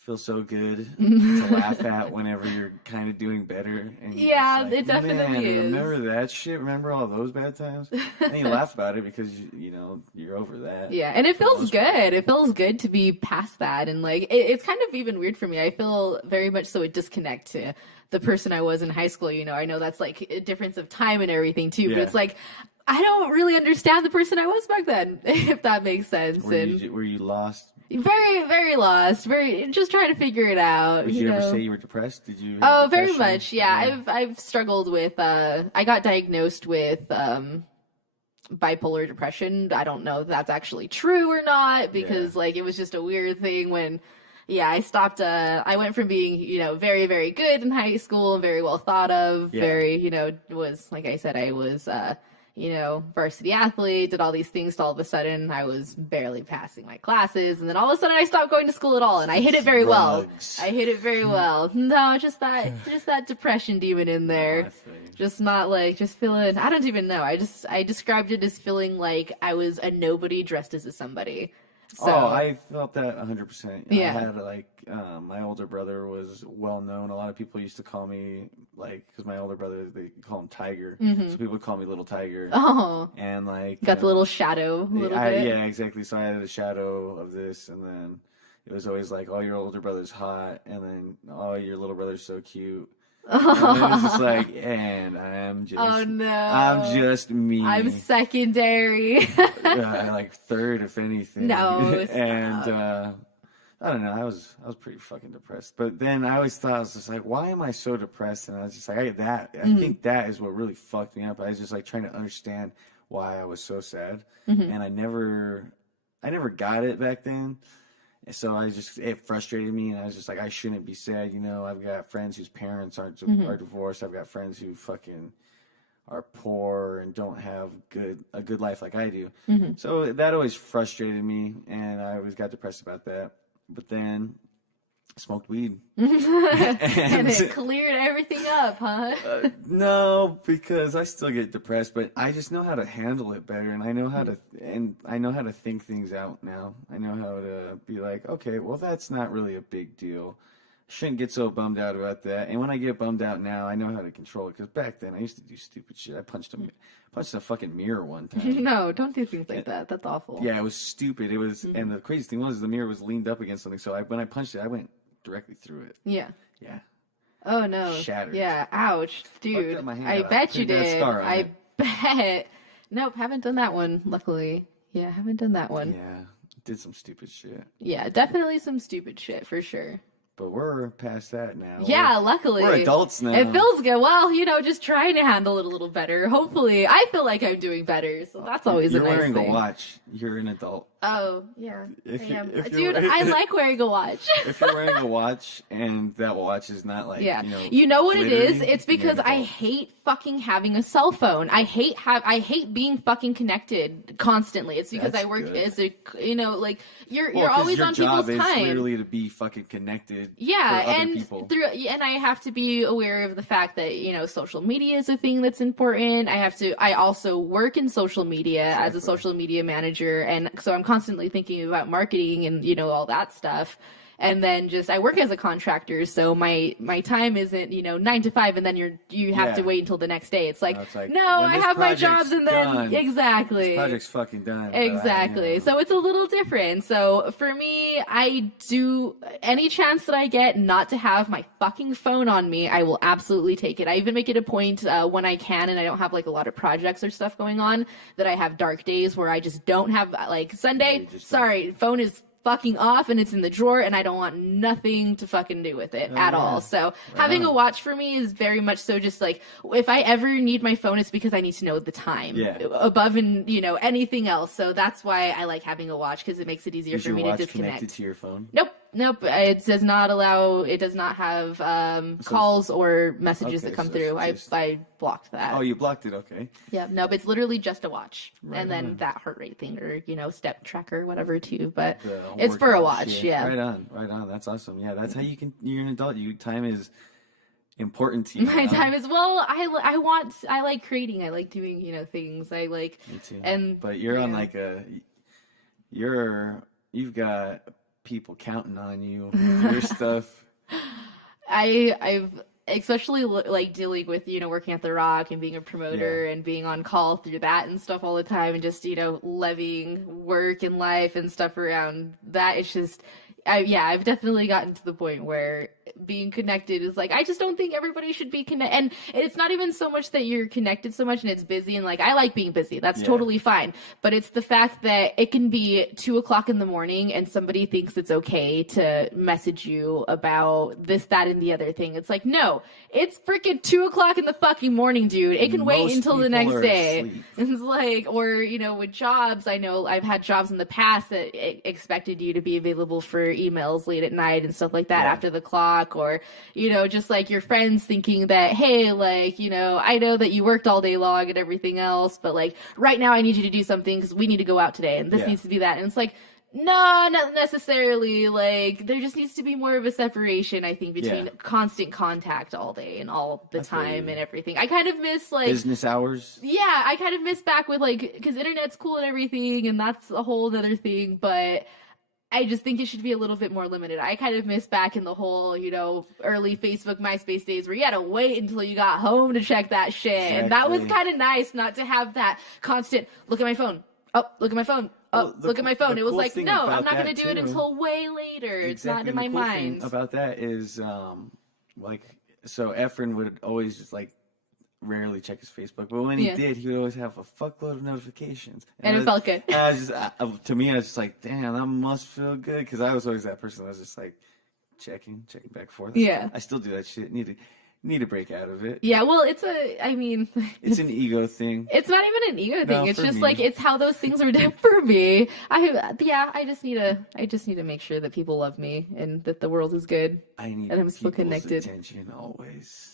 feels so good to laugh at whenever you're kind of doing better. And Yeah, like, it definitely is. Remember that shit? Remember all those bad times? And you laugh about it because, you know, you're over that. Yeah, and it feels good. It feels good to be past that. And, like, it's kind of even weird for me. I feel very much so a disconnect to the person I was in high school. You know, I know that's, like, a difference of time and everything, too. Yeah. But it's like, I don't really understand the person I was back then, if that makes sense. Were you lost? Very, very lost. Very just trying to figure it out. Did you ever say you were depressed? Did you? Oh, very much. Yeah, I've struggled with. I got diagnosed with bipolar depression. I don't know if that's actually true or not because like it was just a weird thing when. Yeah, I stopped. I went from being, you know, very, very good in high school, very well thought of, very, you know, was like I said, I was. You know, varsity athlete, did all these things, to all of a sudden I was barely passing my classes, and then all of a sudden I stopped going to school at all, and I hit it very well. I hit it very well. No, just that depression demon in there. Just not like, just feeling, I don't even know. I described it as feeling like I was a nobody dressed as a somebody. So, I felt that 100%. Yeah. I had like my older brother was well known. A lot of people used to call me like because my older brother they call him Tiger, so people would call me Little Tiger. Oh, and like got the little shadow, a little bit. Yeah, exactly. So I had a shadow of this, and then it was always like, "Oh, your older brother's hot," and then, "Oh, your little brother's so cute." And it was just like, and I'm just, oh no, I'm just me. I'm secondary. Like third, if anything. No, and I don't know. I was pretty fucking depressed. But then I always thought I was just like, why am I so depressed? And I was just like, I think that is what really fucked me up. I was just like trying to understand why I was so sad, and I never got it back then. So it frustrated me, and I was just like, I shouldn't be sad. You know, I've got friends whose parents are divorced. I've got friends who fucking are poor and don't have a good life like I do. So that always frustrated me, and I always got depressed about that. But then I smoked weed. and it cleared everything up, huh? No, because I still get depressed, but I just know how to handle it better, and I know how to think things out now. I know how to be like, okay, well, that's not really a big deal. Shouldn't get so bummed out about that. And when I get bummed out now, I know how to control it. Because back then, I used to do stupid shit. I punched a fucking mirror one time. No, don't do things like that. That's awful. Yeah, it was stupid. It was, and the craziest thing was the mirror was leaned up against something. So when I punched it, I went directly through it. Yeah. Yeah. Oh no. Shattered. Yeah. Ouch, dude. I bet you did. I bet. Nope, haven't done that one. Luckily, yeah, haven't done that one. Yeah, did some stupid shit. Yeah, definitely some stupid shit for sure. But we're past that now. Yeah, luckily. We're adults now. It feels good. Well, you know, just trying to handle it a little better. Hopefully, I feel like I'm doing better, so that's always a nice thing. You're wearing a watch. You're an adult. Oh, yeah, I am. Dude, I like wearing a watch. If you're wearing a watch and that watch is not like, you know what it is? It's because I hate fucking having a cell phone. I hate being fucking connected constantly. It's because I work as a, like you're always on people's time. Your job is literally to be fucking connected. Yeah, for other and people. And I have to be aware of the fact that social media is a thing that's important. I also work in social media as a social media manager, and so I'm constantly thinking about marketing and all that stuff. And then I work as a contractor, so my time isn't 9 to 5, and then you have to wait until the next day. It's like no, I have my jobs, and then exactly this project's fucking done. Exactly. So it's a little different. So for me, I do any chance that I get not to have my fucking phone on me, I will absolutely take it. I even make it a point when I can, and I don't have like a lot of projects or stuff going on, that I have dark days where I just don't have like Sunday. Sorry, phone is fucking off and it's in the drawer, and I don't want nothing to fucking do with it at all. So having a watch for me is very much so just like, if I ever need my phone, it's because I need to know the time above and anything else. So that's why I like having a watch, because it makes it easier for me to disconnect. Is your watch connected to your phone? Nope. It does not have calls or messages that come through. I blocked that. Oh, you blocked it. Okay. Yeah. No, but it's literally just a watch, and then that heart rate thing, or step tracker, whatever too. But it's for a watch. Shit. Yeah. Right on. That's awesome. Yeah, that's how you're an adult. Time is important to you. My time is I like creating. I like doing things. I like. Me too. But you're on like you've got people counting on you with your stuff? I've especially like dealing with, working at the Rock and being a promoter and being on call through that and stuff all the time, and just, levying work and life and stuff around that. It's just, I've definitely gotten to the point where being connected is like, I just don't think everybody should be connected. And it's not even so much that you're connected so much and it's busy, and like, I like being busy. That's totally fine. But it's the fact that it can be 2:00 in the morning and somebody thinks it's okay to message you about this, that, and the other thing. It's like, no, it's freaking 2:00 in the fucking morning, dude. It can wait until the next day. It's like, or, with jobs, I know I've had jobs in the past that expected you to be available for emails late at night and stuff like that after the clock, or just like your friends thinking that, hey, like, I know that you worked all day long and everything else, but like right now I need you to do something because we need to go out today and this needs to be that. And it's like, no, not necessarily. Like, there just needs to be more of a separation, I think, between constant contact all day and all the time and everything. I kind of miss, like... business hours? Yeah, I kind of miss back with, like... because internet's cool and everything, and that's a whole other thing, but... I just think it should be a little bit more limited. I kind of miss back in the whole, early Facebook, MySpace days where you had to wait until you got home to check that shit. Exactly. And that was kind of nice not to have that constant, look at my phone. Oh, look at my phone. Oh, look at my phone. It was like, no, I'm not going to do it until way later. Exactly. It's not in my mind. Thing about that is, so Efren would always just, rarely check his Facebook, but when he did, he would always have a fuckload of notifications, and it felt good. To me, I was just like, damn, that must feel good, because I was always that person that was just like checking back and forth. I still do that shit. Need to break out of it. Yeah, well, it's an ego thing. It's not even an ego thing. It's just like, it's how those things are done for me. I just need to make sure that people love me and that the world is good. And I'm still connected. Attention always.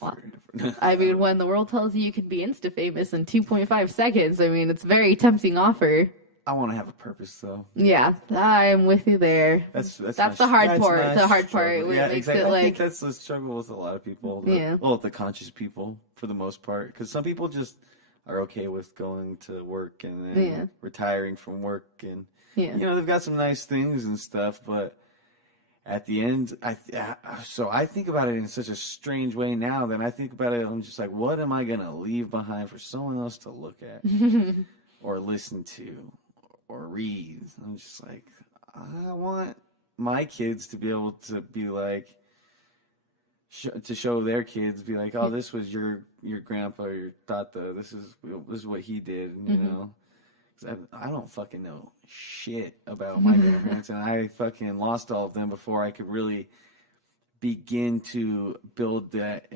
When the world tells you can be insta famous in 2.5 seconds, it's a very tempting offer. I want to have a purpose, though. Yeah, I'm with you there. That's the hard part. The hard part where it makes it like... I think that's the struggle with a lot of people. The conscious people, for the most part. Because some people just are okay with going to work and then retiring from work. And, they've got some nice things and stuff, but at the end, I think about it in such a strange way now that I think about it, I'm just like, what am I going to leave behind for someone else to look at or listen to or read? I'm just like, I want my kids to be able to be like, to show their kids, be like, oh, this was your grandpa or your tata. This is what he did, and, I don't fucking know shit about my grandparents, and I fucking lost all of them before I could really begin to build that,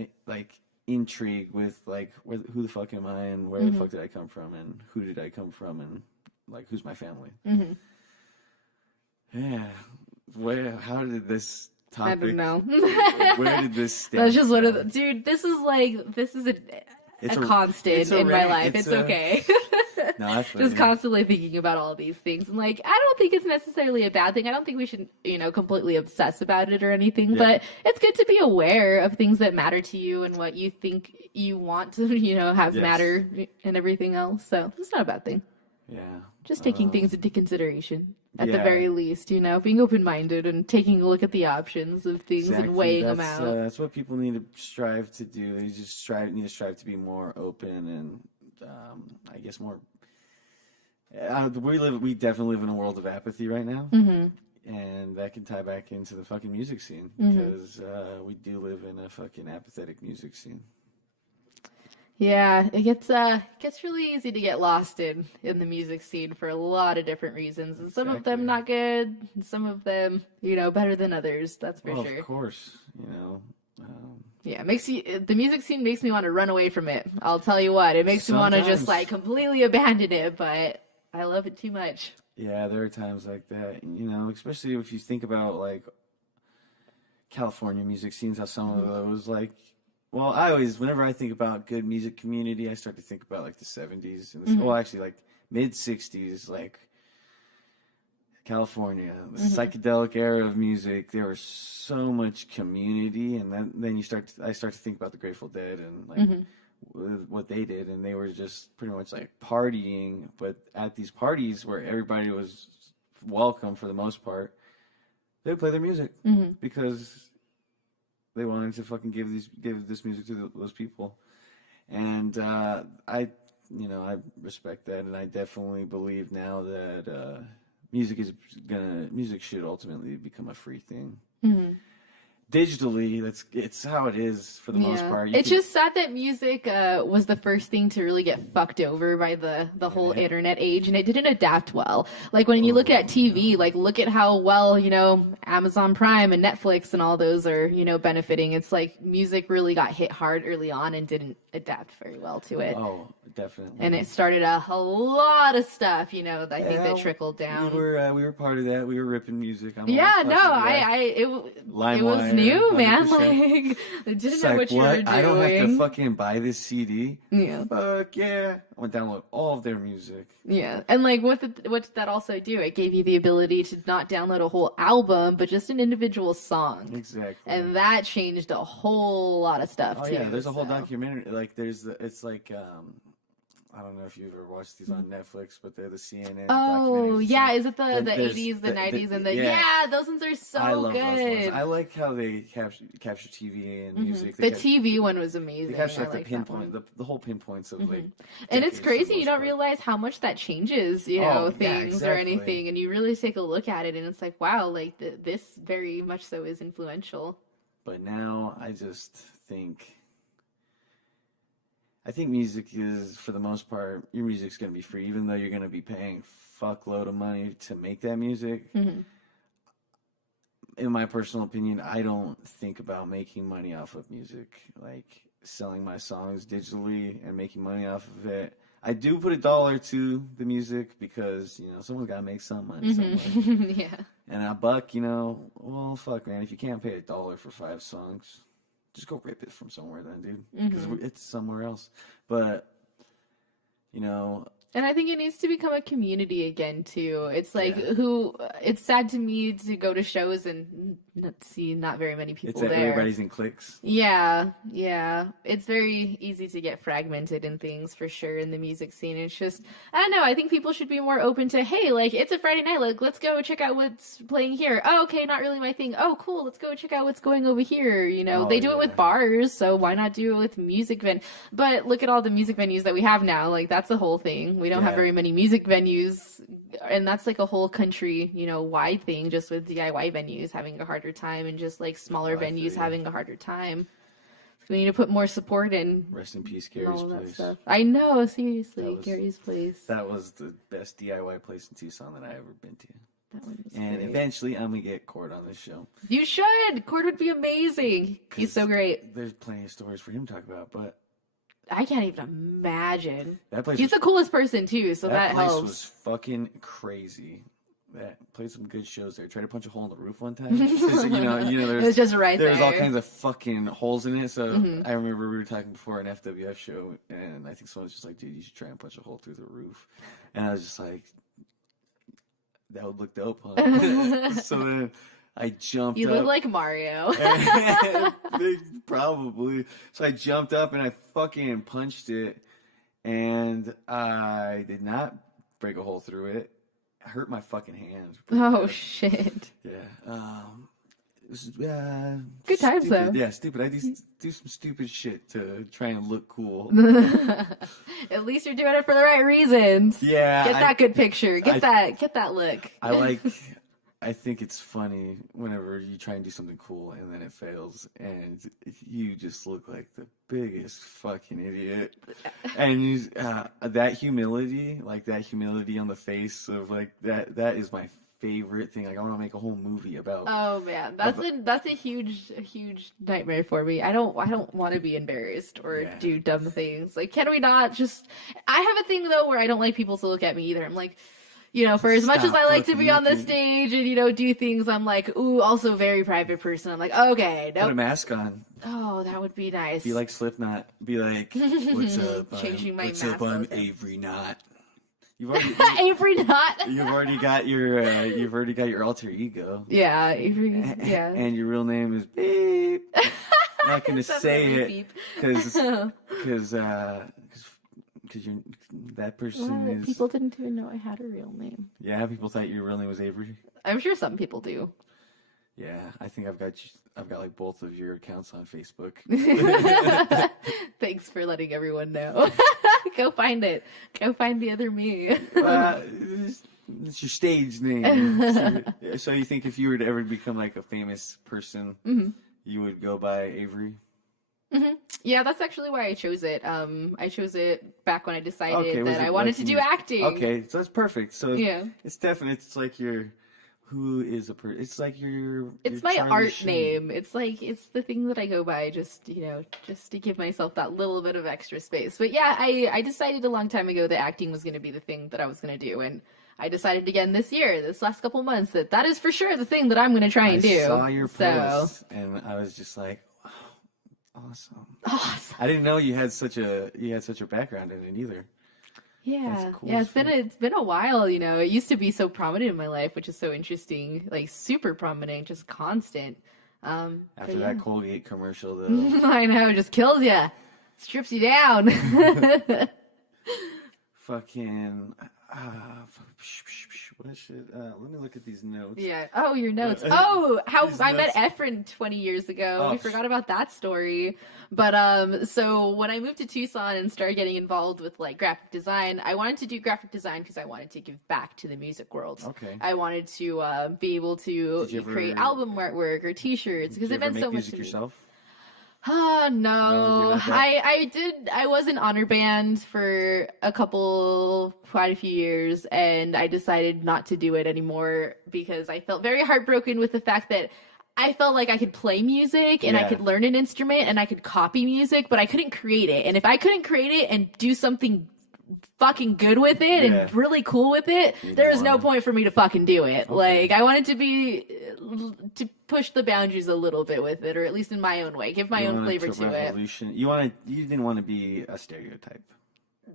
intrigue with, who the fuck am I, and where the fuck did I come from, and who did I come from, and, who's my family? Yeah. How did this topic... I don't know. Where did this stem That's just one of the... Dude, this is a constant in my life. It's okay. No, that's just constantly thinking about all these things. And I don't think it's necessarily a bad thing. I don't think we should, completely obsess about it or anything, but it's good to be aware of things that matter to you and what you think you want to, have matter and everything else. So it's not a bad thing. Yeah. Just taking things into consideration at the very least, being open-minded and taking a look at the options of things and weighing them out. That's what people need to strive to do. They just need to strive to be more open and, I guess, more... we definitely live in a world of apathy right now, and that can tie back into the fucking music scene, because we do live in a fucking apathetic music scene. Yeah, it gets really easy to get lost in the music scene for a lot of different reasons, and some of them not good, and some of them better than others. That's for sure. Of course, Yeah, the music scene makes me want to run away from it. I'll tell you what, it makes me want to just completely abandon it, but I love it too much. Yeah, there are times like that, especially if you think about California music scenes, how some of those whenever I think about good music community, I start to think about the 70s and mid 60s, California, the psychedelic era of music. There was so much community, and then I start to think about the Grateful Dead and what they did, and they were just pretty much partying, but at these parties where everybody was welcome for the most part, they would play their music because they wanted to fucking give this music to those people. And I respect that, and I definitely believe now that music should ultimately become a free thing. Digitally, it's how it is for the most part. It's just sad that music was the first thing to really get fucked over by the whole internet age, and it didn't adapt well. Like when you look at TV, like look at how well, Amazon Prime and Netflix and all those are, benefiting. It's like music really got hit hard early on and didn't adapt very well to it. Oh, definitely. And it started a lot of stuff, that I think that trickled down. We were part of that. We were ripping music. It was new, man. Like, I didn't know what you were doing. I don't have to fucking buy this CD. Yeah. Fuck yeah. I want to download all of their music. Yeah. And like, what did that also do? It gave you the ability to not download a whole album, but just an individual song. Exactly. And that changed a whole lot of stuff, too. Oh, yeah. There's a whole documentary. Like, it's like, I don't know if you've ever watched these on Netflix, but they're the CNN. Oh, yeah. Like, Is it the 80s, the 90s, and yeah, those ones are so I love good. Those ones. I like how they capture TV and music. The TV one was amazing. They capture like the pinpoint, the whole pinpoints of like. And it's crazy. You don't realize how much that changes, things or anything, and you really take a look at it, and it's like, wow, like this very much so is influential. But now I just think. I think music is, for the most part, your music's going to be free, even though you're going to be paying fuckload of money to make that music. In my personal opinion, I don't think about making money off of music, like selling my songs digitally and making money off of it. I do put $1 to the music because, someone's got to make some money somewhere. Yeah. And $1, well, fuck, man, if you can't pay $1 for 5 songs... just go rip it from somewhere then, dude. Because it's somewhere else. But, And I think it needs to become a community again, too. It's like, it's sad to me to go to shows and see not very many people there. Everybody's in cliques. Yeah. It's very easy to get fragmented in things, for sure, in the music scene. It's just, I don't know, I think people should be more open to, hey, like, it's a Friday night, like, let's go check out what's playing here. Oh, okay, not really my thing. Oh, cool, let's go check out what's going over here. They do it with bars, so why not do it with music But look at all the music venues that we have now. Like, that's the whole thing. We don't have very many music venues, and that's like a whole country, wide thing, just with DIY venues having a harder time and just like smaller venues having a harder time. So we need to put more support in. Rest in peace, Gary's Place. Stuff. I know, seriously, Gary's Place. That was the best DIY place in Tucson that I ever been to. That one was and great. Eventually, I'm gonna get Cord on this show. You should. Cord would be amazing. He's so great. There's plenty of stories for him to talk about, but I can't even imagine. That place He's the coolest person too, so that helps. That place was fucking crazy. That played some good shows there. Tried to punch a hole in the roof one time. It was just right there. There's all kinds of fucking holes in it. So I remember we were talking before an FWF show, and I think someone was just like, "Dude, you should try and punch a hole through the roof." And I was just like, "That would look dope, huh?" So then I jumped. You look like Mario. Probably. So I jumped up and I fucking punched it, and I did not break a hole through it. I hurt my fucking hand. Oh, shit. Yeah. It was, good times, stupid. though. Yeah, stupid. I do some stupid shit to try and look cool. At least you're doing it for the right reasons. Yeah. Get that good picture. Get that look. I think it's funny whenever you try and do something cool and then it fails and you just look like the biggest fucking idiot. And that humility on the face of like that is my favorite thing. Like I want to make a whole movie about. Oh man, that's a huge nightmare for me. I don't want to be embarrassed or do dumb things. Like, can we not just? I have a thing though where I don't like people to look at me either. I'm like, for as much as I like to be on the stage and do things, I'm like, ooh, also very private person. I'm like, okay, nope. Put a mask on. Oh, that would be nice. Be like Slipknot. Be like, what's up? Changing my what's mask. up? I'm Avery Knott. You've already Avery Knott. You've already got your alter ego. Yeah, Avery. Yeah. And your real name is Beep. I'm not gonna say it because that person is. People didn't even know I had a real name. Yeah, people thought your real name was Avery. I'm sure some people do. Yeah, I think I've got like both of your accounts on Facebook. Thanks for letting everyone know. Go find it. Go find the other me. It's your stage name. So you think if you were to ever become like a famous person, you would go by Avery? Mm-hmm. Yeah, that's actually why I chose it. I chose it back when I decided that I wanted to do acting. Okay, so that's perfect. So yeah, it's like your. Who is a person? It's like It's my art name. It's the thing that I go by, just to give myself that little bit of extra space. But yeah, I decided a long time ago that acting was going to be the thing that I was going to do, and I decided again this last couple months, that is for sure the thing that I'm going to try and do. I saw your post, and I was just like, wow, awesome. I didn't know you had such a background in it either. Yeah, cool. Yeah, it's been a while, It used to be so prominent in my life, which is so interesting, like super prominent, just constant. After that Colgate commercial, though. I know, just kills you, strips you down. Fucking. What shit? Let me look at these notes. Yeah. Oh, your notes. Oh, how I met Efren 20 years ago. Oh. We forgot about that story. But so when I moved to Tucson and started getting involved with like graphic design, I wanted to do graphic design because I wanted to give back to the music world. Okay. I wanted to be able to create album artwork or T-shirts because it meant so much to me. Yourself? No. I was in honor band for quite a few years, and I decided not to do it anymore because I felt very heartbroken with the fact that I felt like I could play music and I could learn an instrument and I could copy music, but I couldn't create it. And if I couldn't create it and do something fucking good with it and really cool with it, there was no point for me to fucking do it. Okay. Like, I wanted to push the boundaries a little bit with it, or at least in my own way, give my own flavor to it. You didn't want to be a stereotype.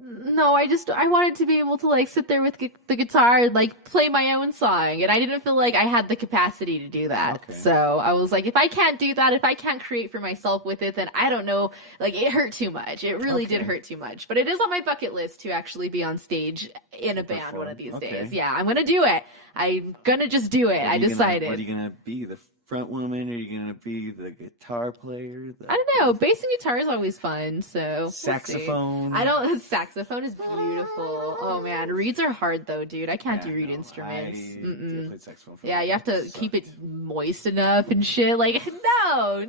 No, I wanted to be able to like sit there with the guitar and like play my own song, and I didn't feel like I had the capacity to do that. Okay. So I was like, if I can't do that, if I can't create for myself with it, then I don't know. Like, it hurt too much. It really did hurt too much. But it is on my bucket list to actually be on stage in a band one of these days. Yeah, I'm gonna do it. I'm gonna just do it. I decided. What are you gonna be? The front woman? Are you gonna be the guitar player? I don't know. Bass and guitar is always fun. So saxophone. Saxophone is beautiful. Oh man, reeds are hard though, dude. I can't do reed instruments. I played saxophone for you have to keep it moist enough and shit. Like no.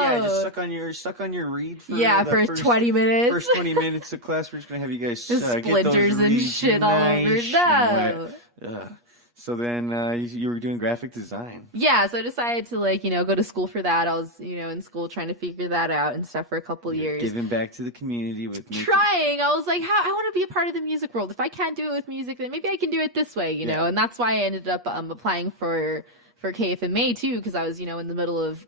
Yeah, just suck on your reed for for 20 minutes. First 20 minutes of class, we're just gonna have you guys splinters and shit all over. No. So then you were doing graphic design. Yeah, so I decided to go to school for that. I was in school trying to figure that out and stuff for a couple years. Giving back to the community with music. Trying. I was like, I want to be a part of the music world. If I can't do it with music, then maybe I can do it this way, you know. And that's why I ended up applying for KFMA too, because I was in the middle of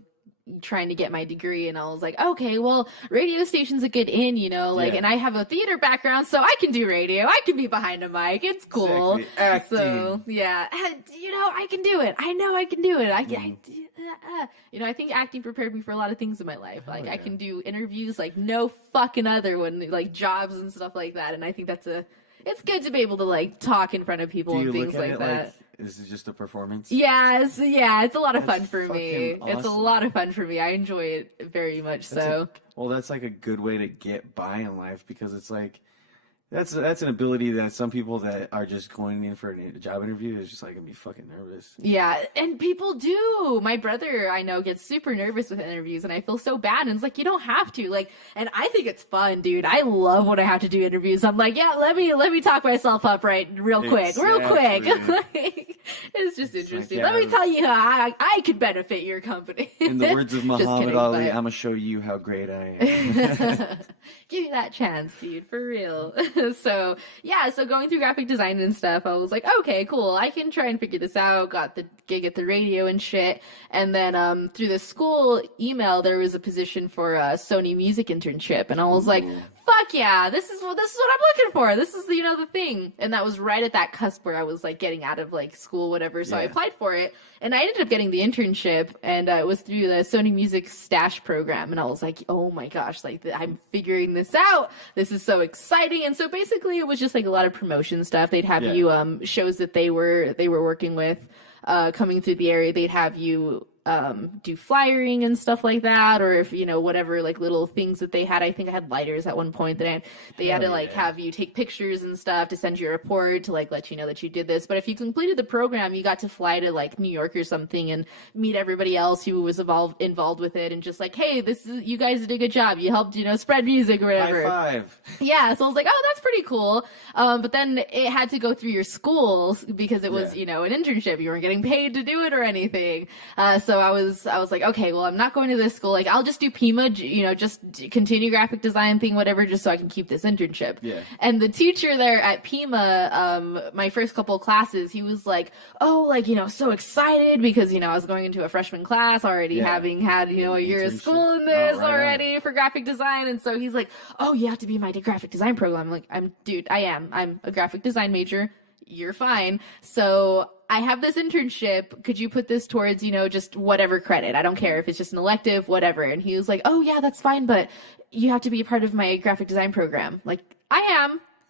trying to get my degree, and I was like, okay, well, radio station's a good in, and I have a theater background, so I can do radio. I can be behind a mic. It's cool. Exactly. Acting. So yeah, I can do it. I know I can do it. I think acting prepared me for a lot of things in my life. Like I can do interviews like no fucking other one, like jobs and stuff like that. And I think it's good to be able to like talk in front of people and things like that. This is just a performance. It's a lot of fun for me. Awesome. It's a lot of fun for me. I enjoy it very much. That's like a good way to get by in life, because it's like that's an ability that some people that are just going in for a job interview is just like gonna be fucking nervous. Yeah, and people do. My brother, I know, gets super nervous with interviews, and I feel so bad. And it's like, you don't have to. Like, and I think it's fun, dude. I love when I have to do interviews. I'm like, let me talk myself up real quick. Like, it's just interesting. Let me tell you how I could benefit your company. In the words of Muhammad Ali, I'm gonna show you how great I am. Give me that chance, dude, for real. So going through graphic design and stuff, I was like, okay, cool, I can try and figure this out. Got the gig at the radio and shit. And then through the school email, there was a position for a Sony music internship. And I was like, fuck yeah, this is what I'm looking for. This is, the thing. And that was right at that cusp where I was like getting out of like school, whatever. So I applied for it, and I ended up getting the internship, and it was through the Sony Music Stash program. And I was like, oh my gosh, like I'm figuring this out. This is so exciting. And so basically it was just like a lot of promotion stuff. They'd have you shows that they were working with coming through the area. They'd have you do flyering and stuff like that, or if, whatever, like, little things that they had. I think I had lighters at one point that they had to, like, have you take pictures and stuff to send your report to, like, let you know that you did this. But if you completed the program, you got to fly to, like, New York or something and meet everybody else who was involved with it, and just like, hey, you guys did a good job. You helped, spread music or whatever. High five. Yeah, so I was like, oh, that's pretty cool. But then it had to go through your schools because it was, an internship. You weren't getting paid to do it or anything. So I was like, okay, well, I'm not going to this school. Like, I'll just do PIMA, just continue graphic design thing, whatever, just so I can keep this internship. Yeah. And the teacher there at PIMA, my first couple classes, he was like, oh, like, so excited because, I was going into a freshman class already, having had, a year of school in this already for graphic design. And so he's like, oh, you have to be in my graphic design program. I'm like, I'm a graphic design major. You're fine. So I have this internship. Could you put this towards, just whatever credit? I don't care if it's just an elective, whatever. And he was like, oh, yeah, that's fine, but you have to be a part of my graphic design program. Like,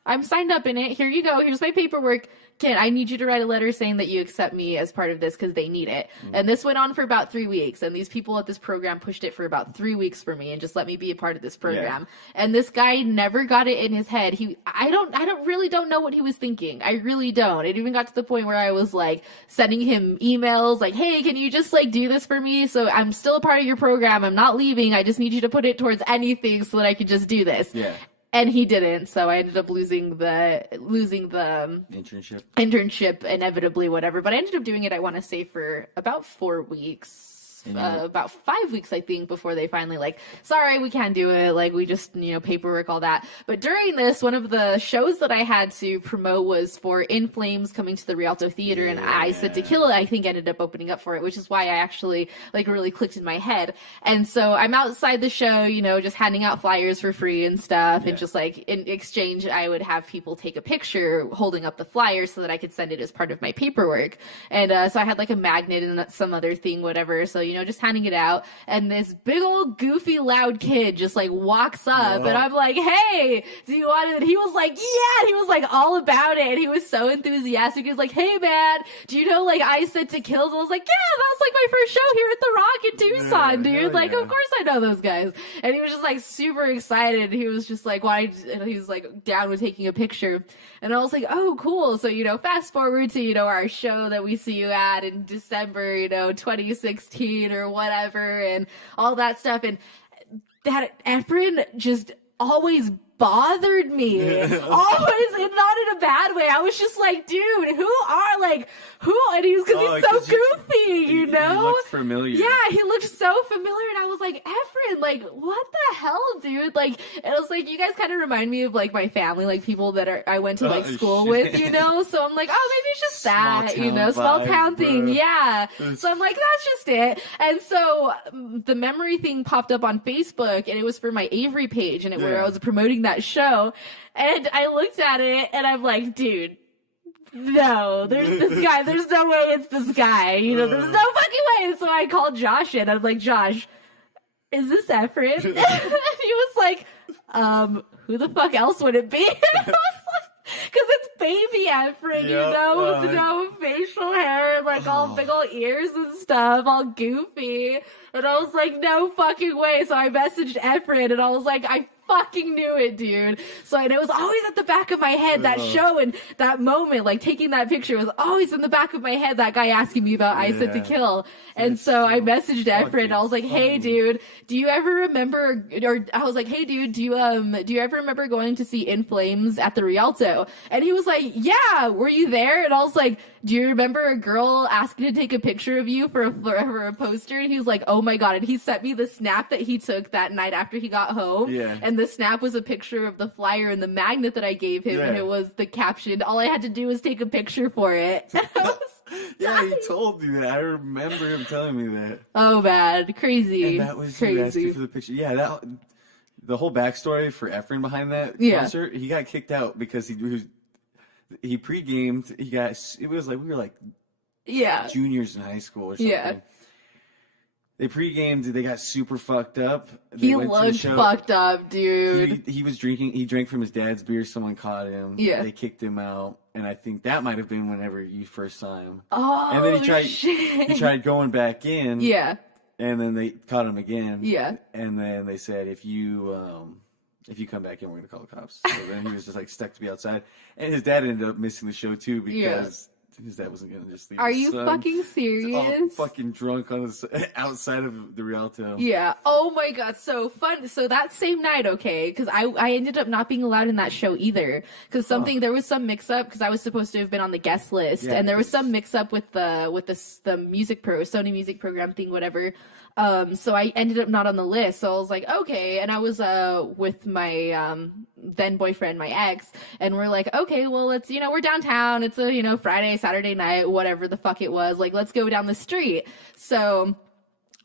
I'm signed up in it. Here you go. Here's my paperwork. I need you to write a letter saying that you accept me as part of this because they need it. Mm-hmm. And this went on for about 3 weeks. And these people at this program pushed it for about 3 weeks for me and just let me be a part of this program. Yeah. And this guy never got it in his head. I really don't know what he was thinking. I really don't. It even got to the point where I was like sending him emails like, hey, can you just like do this for me? So I'm still a part of your program. I'm not leaving. I just need you to put it towards anything so that I could just do this. Yeah. And he didn't, so I ended up losing the internship inevitably, whatever. But I ended up doing it, I want to say, for about 4 weeks. About 5 weeks, I think, before they finally like, sorry, we can't do it. Like, we just, paperwork, all that. But during this, one of the shows that I had to promote was for In Flames coming to the Rialto Theater, and I Said to Kill It, I think, ended up opening up for it, which is why I actually, like, really clicked in my head. And so I'm outside the show, just handing out flyers for free and stuff. And just, like, in exchange, I would have people take a picture holding up the flyer so that I could send it as part of my paperwork. And so I had, like, a magnet and some other thing, whatever. So, just handing it out, and this big old goofy loud kid just like walks up. Whoa. And I'm like, hey, do you want it? And he was like, yeah, he was like all about it, and he was so enthusiastic. He was like, hey man, do you know like I Said to Kills? And I was like, yeah, that's like my first show here at the Rock in Tucson, dude. Like, of course I know those guys. And he was just like super excited. He was just like, why? And he was like down with taking a picture. And I was like, oh, cool. So, fast forward to, our show that we see you at in December, 2016 or whatever, and all that stuff. And that Efren just always bothered me. Always, and not in a bad way. I was just like, dude, who? And he's so goofy, He looked familiar. Yeah, he looked so familiar, and I was like, Efren, like, what the hell, dude? Like, and I was like, you guys kind of remind me of like my family, like people that I went to like school with, So I'm like, oh, maybe it's just that, small town thing, yeah. So I'm like, that's just it. And so the memory thing popped up on Facebook, and it was for my Avery page, and where I was promoting that show, and I looked at it, and I'm like, dude, no, there's this guy. There's no way it's this guy. There's no fucking way. So I called Josh in. I'm like, Josh, is this Efren? And he was like, who the fuck else would it be? And I was like, because it's baby Efren, with no facial hair and like all big old ears and stuff, all goofy. And I was like, no fucking way. So I messaged Efren, and I was like, I fucking knew it, dude. So, and it was always at the back of my head, that show and that moment, like taking that picture was always in the back of my head, that guy asking me about I Said to Kill. And so I messaged Efren, and I was like, hey dude, do you ever remember, or I was like, hey dude, do you ever remember going to see In Flames at the Rialto? And he was like, yeah, were you there? And I was like, do you remember a girl asking to take a picture of you for a poster? And he was like, oh my god. And he sent me the snap that he took that night after he got home. Yeah. And the snap was a picture of the flyer and the magnet that I gave him, and it was the caption, all I had to do was take a picture for it. Yeah, he told me that. I remember him telling me that. Oh, bad. Crazy. And that was crazy. You asked you for the picture. Yeah, the whole backstory for Efren behind that concert, he got kicked out because he pre-gamed. It was like, we were like juniors in high school or something. Yeah. They pre-gamed, they got super fucked up. He looked fucked up, dude. He was drinking, he drank from his dad's beer, someone caught him. Yeah. They kicked him out. and I think that might have been whenever you first saw him. Oh, and then shit. he tried going back in. Yeah. And then they caught him again. Yeah. And then they said, if you come back in, we're going to call the cops. So then he was just like stuck to be outside. And his dad ended up missing the show too because his dad wasn't going to just leave. Are his you son fucking serious? all fucking drunk on outside of the Rialto. Yeah. Oh my God. So fun. So that same night, okay, because I ended up not being allowed in that show either because there was some mix up because I was supposed to have been on the guest list and there was some mix up with the Sony music program thing, whatever. So I ended up not on the list. So I was like, okay. And I was, with my, then boyfriend, my ex, and we're like, okay, well, let's, we're downtown. It's a, Friday, Saturday night, whatever the fuck it was. Like, let's go down the street. So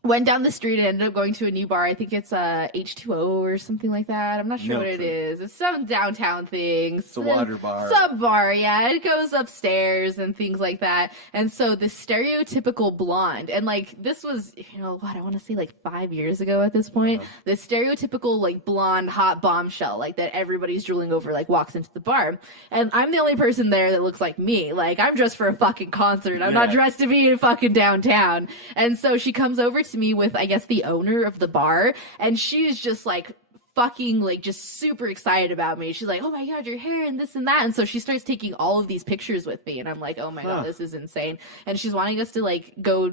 went down the street and ended up going to a new bar. I think it's H2O or something like that. I'm not sure what it is. It's some downtown thing. It's a water bar. Sub bar, yeah. It goes upstairs and things like that. And so the stereotypical blonde, and like this was, I want to say like 5 years ago at this point. The stereotypical like blonde hot bombshell, like that everybody's drooling over, like walks into the bar. And I'm the only person there that looks like me. Like I'm dressed for a fucking concert. I'm not dressed to be in fucking downtown. And so she comes over to me with, I guess, the owner of the bar, and she's just like fucking like just super excited about me. She's like, oh my God, your hair and this and that. And so she starts taking all of these pictures with me, and I'm like, oh my God, this is insane. And she's wanting us to like go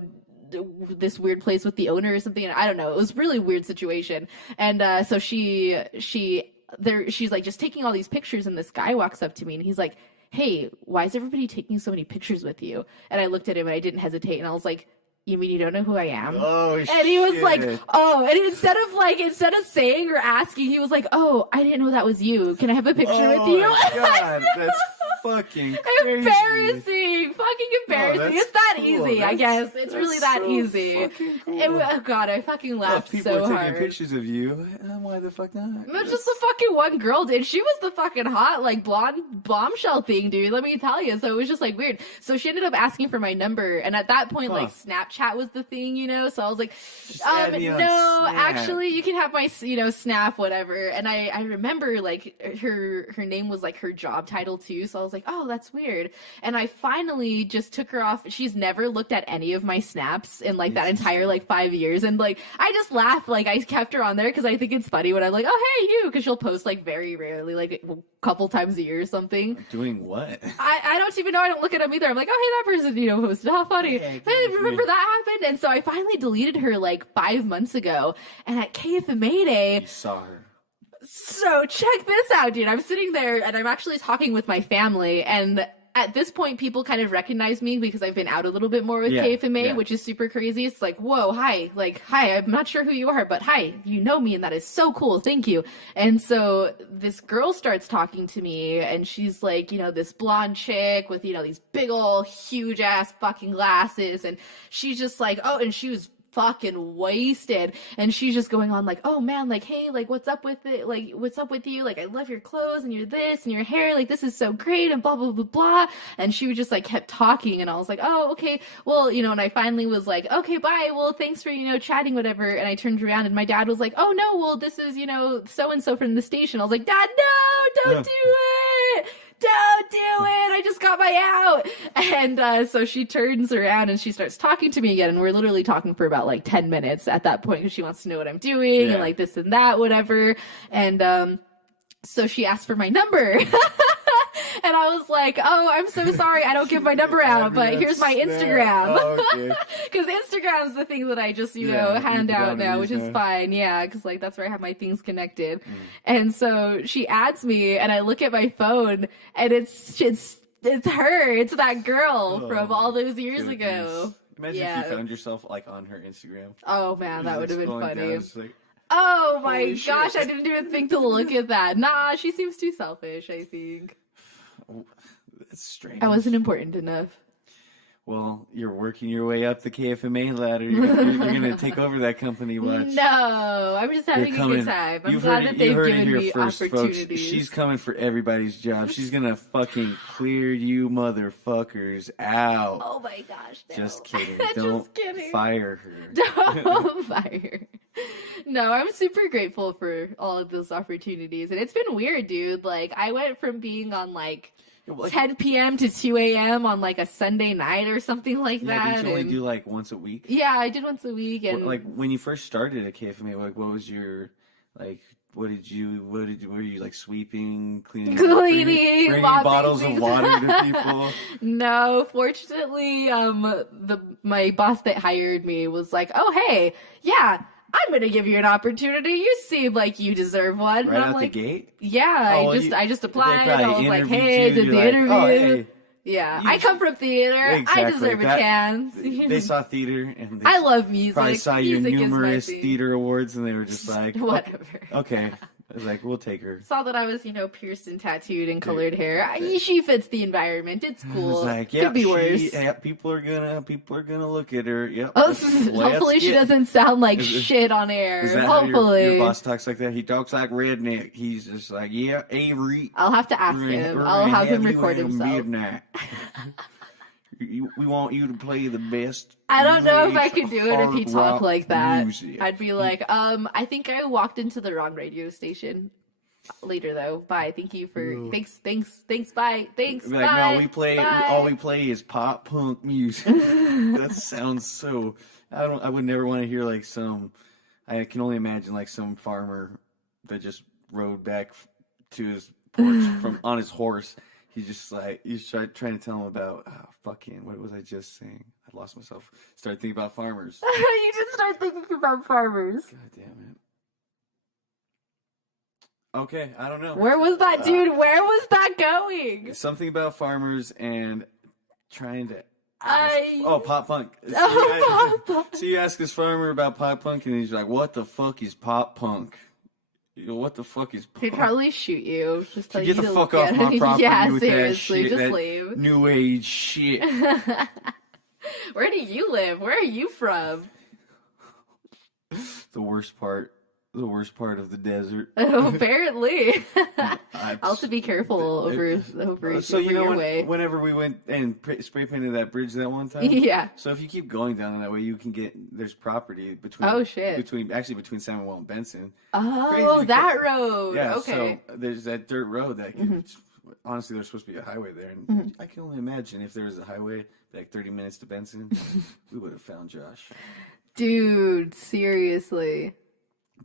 this weird place with the owner or something, and I don't know, it was a really weird situation. And so she's like just taking all these pictures, and this guy walks up to me and he's like, hey, why is everybody taking so many pictures with you? And I looked at him and I didn't hesitate, and I was like, you mean you don't know who I am? Oh, shit. And he was like, oh, and instead of saying or asking, he was like, oh, I didn't know that was you. Can I have a picture with you? Oh, God, that's fucking crazy. Embarrassing. Fucking embarrassing. It's that easy, I guess. It's really that so easy. Cool. Oh, God, I fucking laughed so hard. People are taking pictures of you. Why the fuck not? No, just the fucking one girl did. She was the fucking hot, like, blonde bombshell thing, dude. Let me tell you. So it was just, like, weird. So she ended up asking for my number. And at that point, like, Snapchat was the thing, So I was like, no, actually, you can have my, Snap, whatever. And I remember, like, her name was, like, her job title, too. So I was like, oh, that's weird. And I finally just took her off. She's never looked at any of my snaps in, like, that entire, like, 5 years. And, like, I just laughed. Like, I kept her on there because I think it's funny when I'm like, oh, hey, you. Because she'll post, like, very rarely, like, a couple times a year or something. Doing what? I don't even know. I don't look at them either. I'm like, oh, hey, that person, posted. How funny. Hey, remember that happened? And so I finally deleted her, like, 5 months ago. And at KFMA Day... You saw her. So check this out, dude. I'm sitting there and I'm actually talking with my family, and at this point people kind of recognize me because I've been out a little bit more with KFMA, which is super crazy. It's like, whoa, hi, I'm not sure who you are, but hi, you know me, and that is so cool, thank you. And so this girl starts talking to me, and she's like, this blonde chick with, these big ol' huge ass fucking glasses, and she's just like, oh, and she was fucking wasted, and she's just going on like, oh man, like, hey, like, what's up with it, like, what's up with you, like, I love your clothes and your this and your hair, like, this is so great, and blah blah blah blah. And she just like kept talking, and I was like, oh, okay, well, and I finally was like, okay, bye, well, thanks for chatting, whatever. And I turned around and my dad was like, oh no, well, this is so and so from the station. I was like, Dad, no, don't do it, don't do it, I just got my out. And so she turns around and she starts talking to me again, and we're literally talking for about like 10 minutes at that point because she wants to know what I'm doing and like this and that, whatever. And so she asked for my number. And I was like, oh, I'm so sorry, I don't give my number out, but here's my Instagram. Because Instagram's the thing that I just, hand out now, which is fine. Yeah, because like that's where I have my things connected. And so she adds me, and I look at my phone, and it's her. It's that girl from all those years ago. Imagine if you found yourself like on her Instagram. Oh man, that would have been funny. Like, oh my gosh, I didn't even think to look at that. Nah, she seems too selfish, I think. That's strange. I wasn't important enough. Well, you're working your way up the KFMA ladder. You're going to take over that company, watch. No, I'm just having a good time. I'm glad that they've given me opportunities. Folks. She's coming for everybody's job. She's going to fucking clear you motherfuckers out. Oh my gosh, no. Just kidding. Don't fire her. Don't fire her. No, I'm super grateful for all of those opportunities. And it's been weird, dude. Like, I went from being on, like... like, 10 p.m. to 2 a.m. on like a Sunday night or something like that. Did you only do like once a week? Yeah, I did once a week. And like when you first started at KFMA, like what was your like? Were you like sweeping, cleaning, bringing bottles of water to people? No, fortunately, my boss that hired me was like, "Oh, hey, yeah, I'm gonna give you an opportunity. You seem like you deserve one." Right and I'm out like, the gate? Yeah, Oh, I just applied. I was like, interviewed "Hey, you, did you're the like, interview." oh, hey. Yeah, I come from theater. Exactly. I deserve a chance. They saw theater and they I love music. probably saw your Music is my numerous thing. theater awards and they were just like, Whatever. Okay. I was like, we'll take her. Saw that I was, pierced and tattooed and colored hair. She fits the environment. It's cool. I was like, Could be worse. People are gonna look at her. Yep. Hopefully she doesn't sound like shit on air. Is that Hopefully. how your boss talks like that? He talks like redneck. He's just like, yeah, Avery. I'll have to ask him. I'll have him record himself. Midnight. We want you to play the best. I don't know if I could do it if he talked like that. Music. I'd be like, I think I walked into the wrong radio station. Later though. Bye. Thank you for thanks, bye. Thanks. Like, bye. no, we play bye. all we play is pop punk music. That sounds so I would never want to hear like I can only imagine like some farmer that just rode back to his porch on his horse. He's just like, trying to tell him about, what was I just saying? I lost myself. Started thinking about farmers. You just start thinking about farmers. God damn it. Okay, I don't know. Where was that, dude? Where was that going? Something about farmers and trying to... pop punk. Pop punk. So you ask this farmer about pop punk and he's like, what the fuck is pop punk? What the fuck is punk? He'd probably shoot you. Just tell you Get the to fuck look off at my it. property Yeah, with seriously, that shit, just that leave. new age shit. Where do you live? Where are you from? The worst part of the desert. Apparently. I'll have to be careful over So your way. Whenever we went and spray painted that bridge that one time. Yeah. So if you keep going down that way, you can there's property between. Oh shit. Between Samuel and Benson. Oh, that road. Yeah. Okay. So there's that dirt road that. Honestly, there's supposed to be a highway there, and I can only imagine if there was a highway like 30 minutes to Benson, we would have found Josh. Dude, seriously.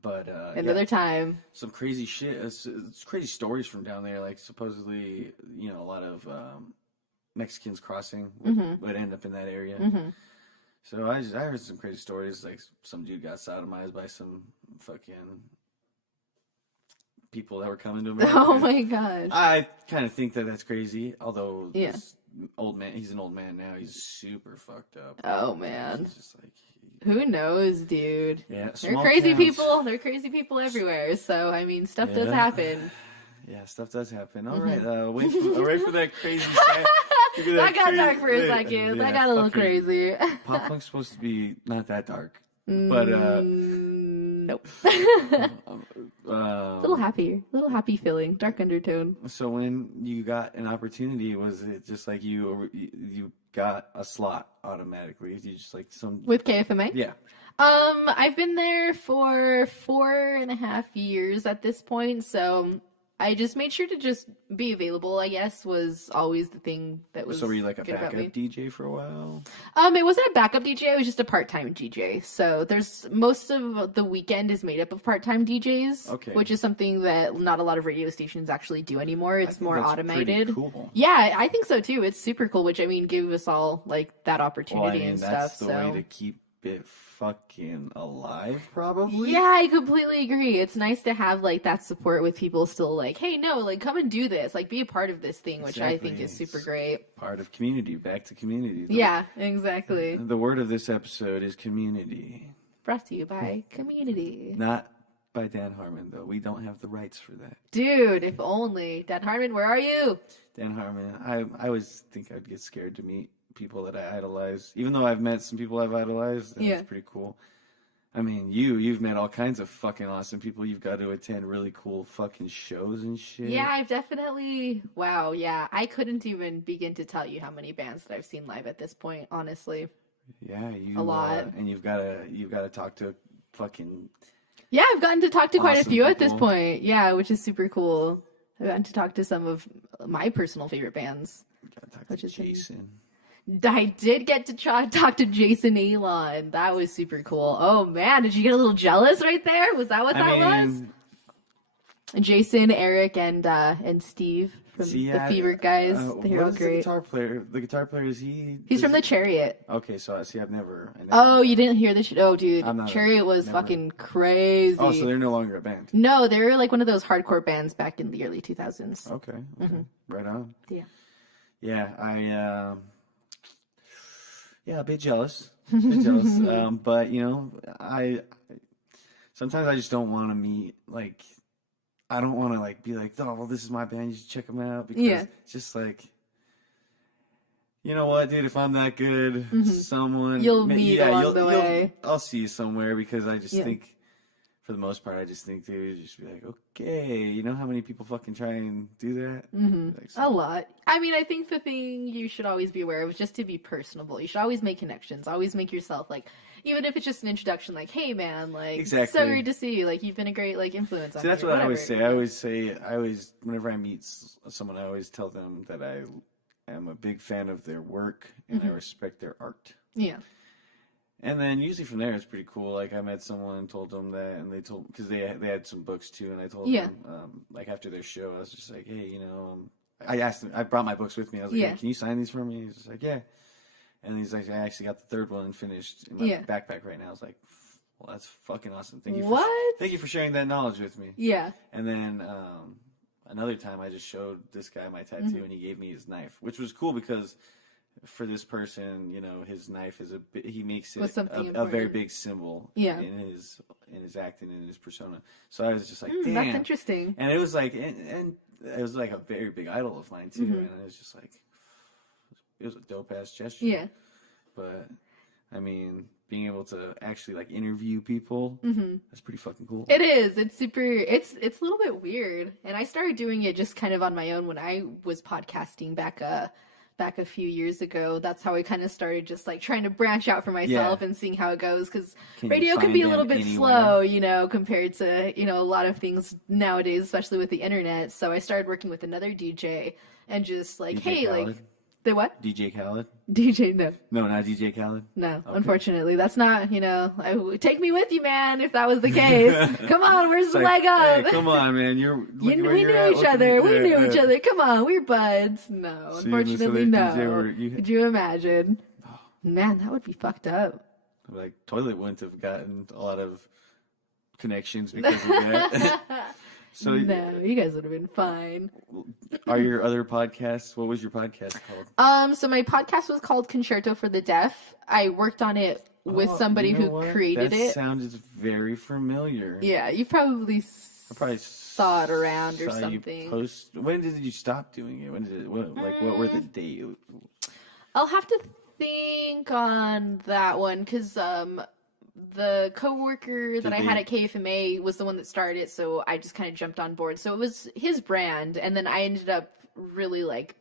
But another time, some crazy shit. It's crazy stories from down there. Like supposedly, a lot of Mexicans crossing would end up in that area. So I heard some crazy stories. Like some dude got sodomized by some fucking people that were coming to America. Oh my god! I kind of think that's crazy. Although yeah. This old man, he's an old man now. He's super fucked up. Oh man! He's just like. Who knows, dude? Yeah, they're crazy people. They're crazy people everywhere. So I mean, stuff does happen. Yeah, stuff does happen. All right, wait for that crazy side. That got dark for a second. That got a little crazy. Pop punk's supposed to be not that dark, but nope. little happy feeling, dark undertone. So when you got an opportunity, was it just like you got a slot automatically? You just like with KFMA? Yeah. I've been there for 4.5 years at this point, so I just made sure to just be available, I guess, was always the thing that was. So were you like a good backup about me. DJ for a while? It wasn't a backup DJ, it was just a part-time DJ. So there's most of the weekend is made up of part-time DJs, okay. Which is something that not a lot of radio stations actually do anymore. It's more automated. Pretty cool. Yeah, I think so too. It's super cool, which I mean, give us all like that opportunity and that's stuff. the way to keep it fucking alive, probably. Yeah, I completely agree. It's nice to have like that support with people still like, hey, no, like come and do this, like be a part of this thing, which I think is super great. Part of community, back to community. Yeah, exactly. The word of this episode is community. Brought to you by community. Not by Dan Harmon, though. We don't have the rights for that. Dude, if only. Dan Harmon, where are you? Dan Harmon, I always think I'd get scared to meet people that I idolize. Even though I've met some people I've idolized, that's pretty cool. I mean, you've met all kinds of fucking awesome people. You've got to attend really cool fucking shows and shit. Yeah, I've definitely... Wow, yeah. I couldn't even begin to tell you how many bands that I've seen live at this point, honestly. Yeah, a lot. And you've got to talk to fucking... Yeah, I've gotten to talk to quite a few people. at this point. Yeah, which is super cool. I went to talk to some of my personal favorite bands. Gotta talk to Jason. I did get to talk to Jason Alon. That was super cool. Oh man, did you get a little jealous right there? Was that what that was? Jason, Eric, and Steve from the Fever guys. They're all great. The guitar player is he? He's from the Chariot. Okay, so I've never. Oh, you didn't hear the Oh, dude, Chariot was fucking crazy. Oh, so they're no longer a band. No, they were like one of those hardcore bands back in the early 2000s. Okay. Right on. Yeah. Yeah, a bit jealous. But I sometimes I just don't want to meet like. I don't want to like be like, oh, well, this is my band. You should check them out because it's just like, you know what, dude? If I'm that good, someone you'll meet along the way. I'll see you somewhere because I just think, for the most part, dude, just be like, okay, you know how many people fucking try and do that? Like, a lot. I mean, I think the thing you should always be aware of is just to be personable. You should always make connections. Always make yourself like. Even if it's just an introduction, like, hey, man, like, so great to see you. Like, you've been a great, like, influence on me. That's what I always say. I always, whenever I meet someone, I always tell them that I am a big fan of their work and I respect their art. Yeah. And then usually from there, it's pretty cool. Like, I met someone and told them that, and they told, because they had some books too, and I told them, like, after their show, I was just like, hey, I asked them, I brought my books with me. I was like, hey, can you sign these for me? He's just like, yeah. And he's like, I actually got the third one finished in my backpack right now. I was like, well, that's fucking awesome. Thank you for sharing that knowledge with me. Yeah. And then another time I just showed this guy my tattoo and he gave me his knife, which was cool because for this person, his knife is he makes it a very big symbol in his acting and in his persona. So I was just like, damn. That's interesting. And it was like, and it was like a very big idol of mine too. And I was just like, it was a dope ass gesture. Yeah. But I mean, being able to actually like interview people, that's pretty fucking cool. It is. It's super. It's a little bit weird. And I started doing it just kind of on my own when I was podcasting back a few years ago. That's how I kind of started just like trying to branch out for myself and seeing how it goes. Because radio can be a little bit slow, compared to, a lot of things nowadays, especially with the internet. So I started working with another DJ and just like, DJ Khaled? Like, the what? DJ Khaled? No, not DJ Khaled? No, okay. Unfortunately. That's not, take me with you, man, if that was the case. Come on, where's the leg up? Hey, come on, man. We knew each other. Come on, we're buds. No, unfortunately, no. Could you imagine? Oh. Man, that would be fucked up. Like, Toilet wouldn't have gotten a lot of connections because of that. So no, you guys would have been fine. Are your other podcasts? What was your podcast called? So my podcast was called Concerto for the Deaf. I worked on it with somebody who created it. That sounds very familiar. Yeah, you probably saw it around or something. When did you stop doing it? What were the dates? I'll have to think on that one because the coworker that I had at KFMA was the one that started it, so I just kind of jumped on board. So it was his brand, and then I ended up really like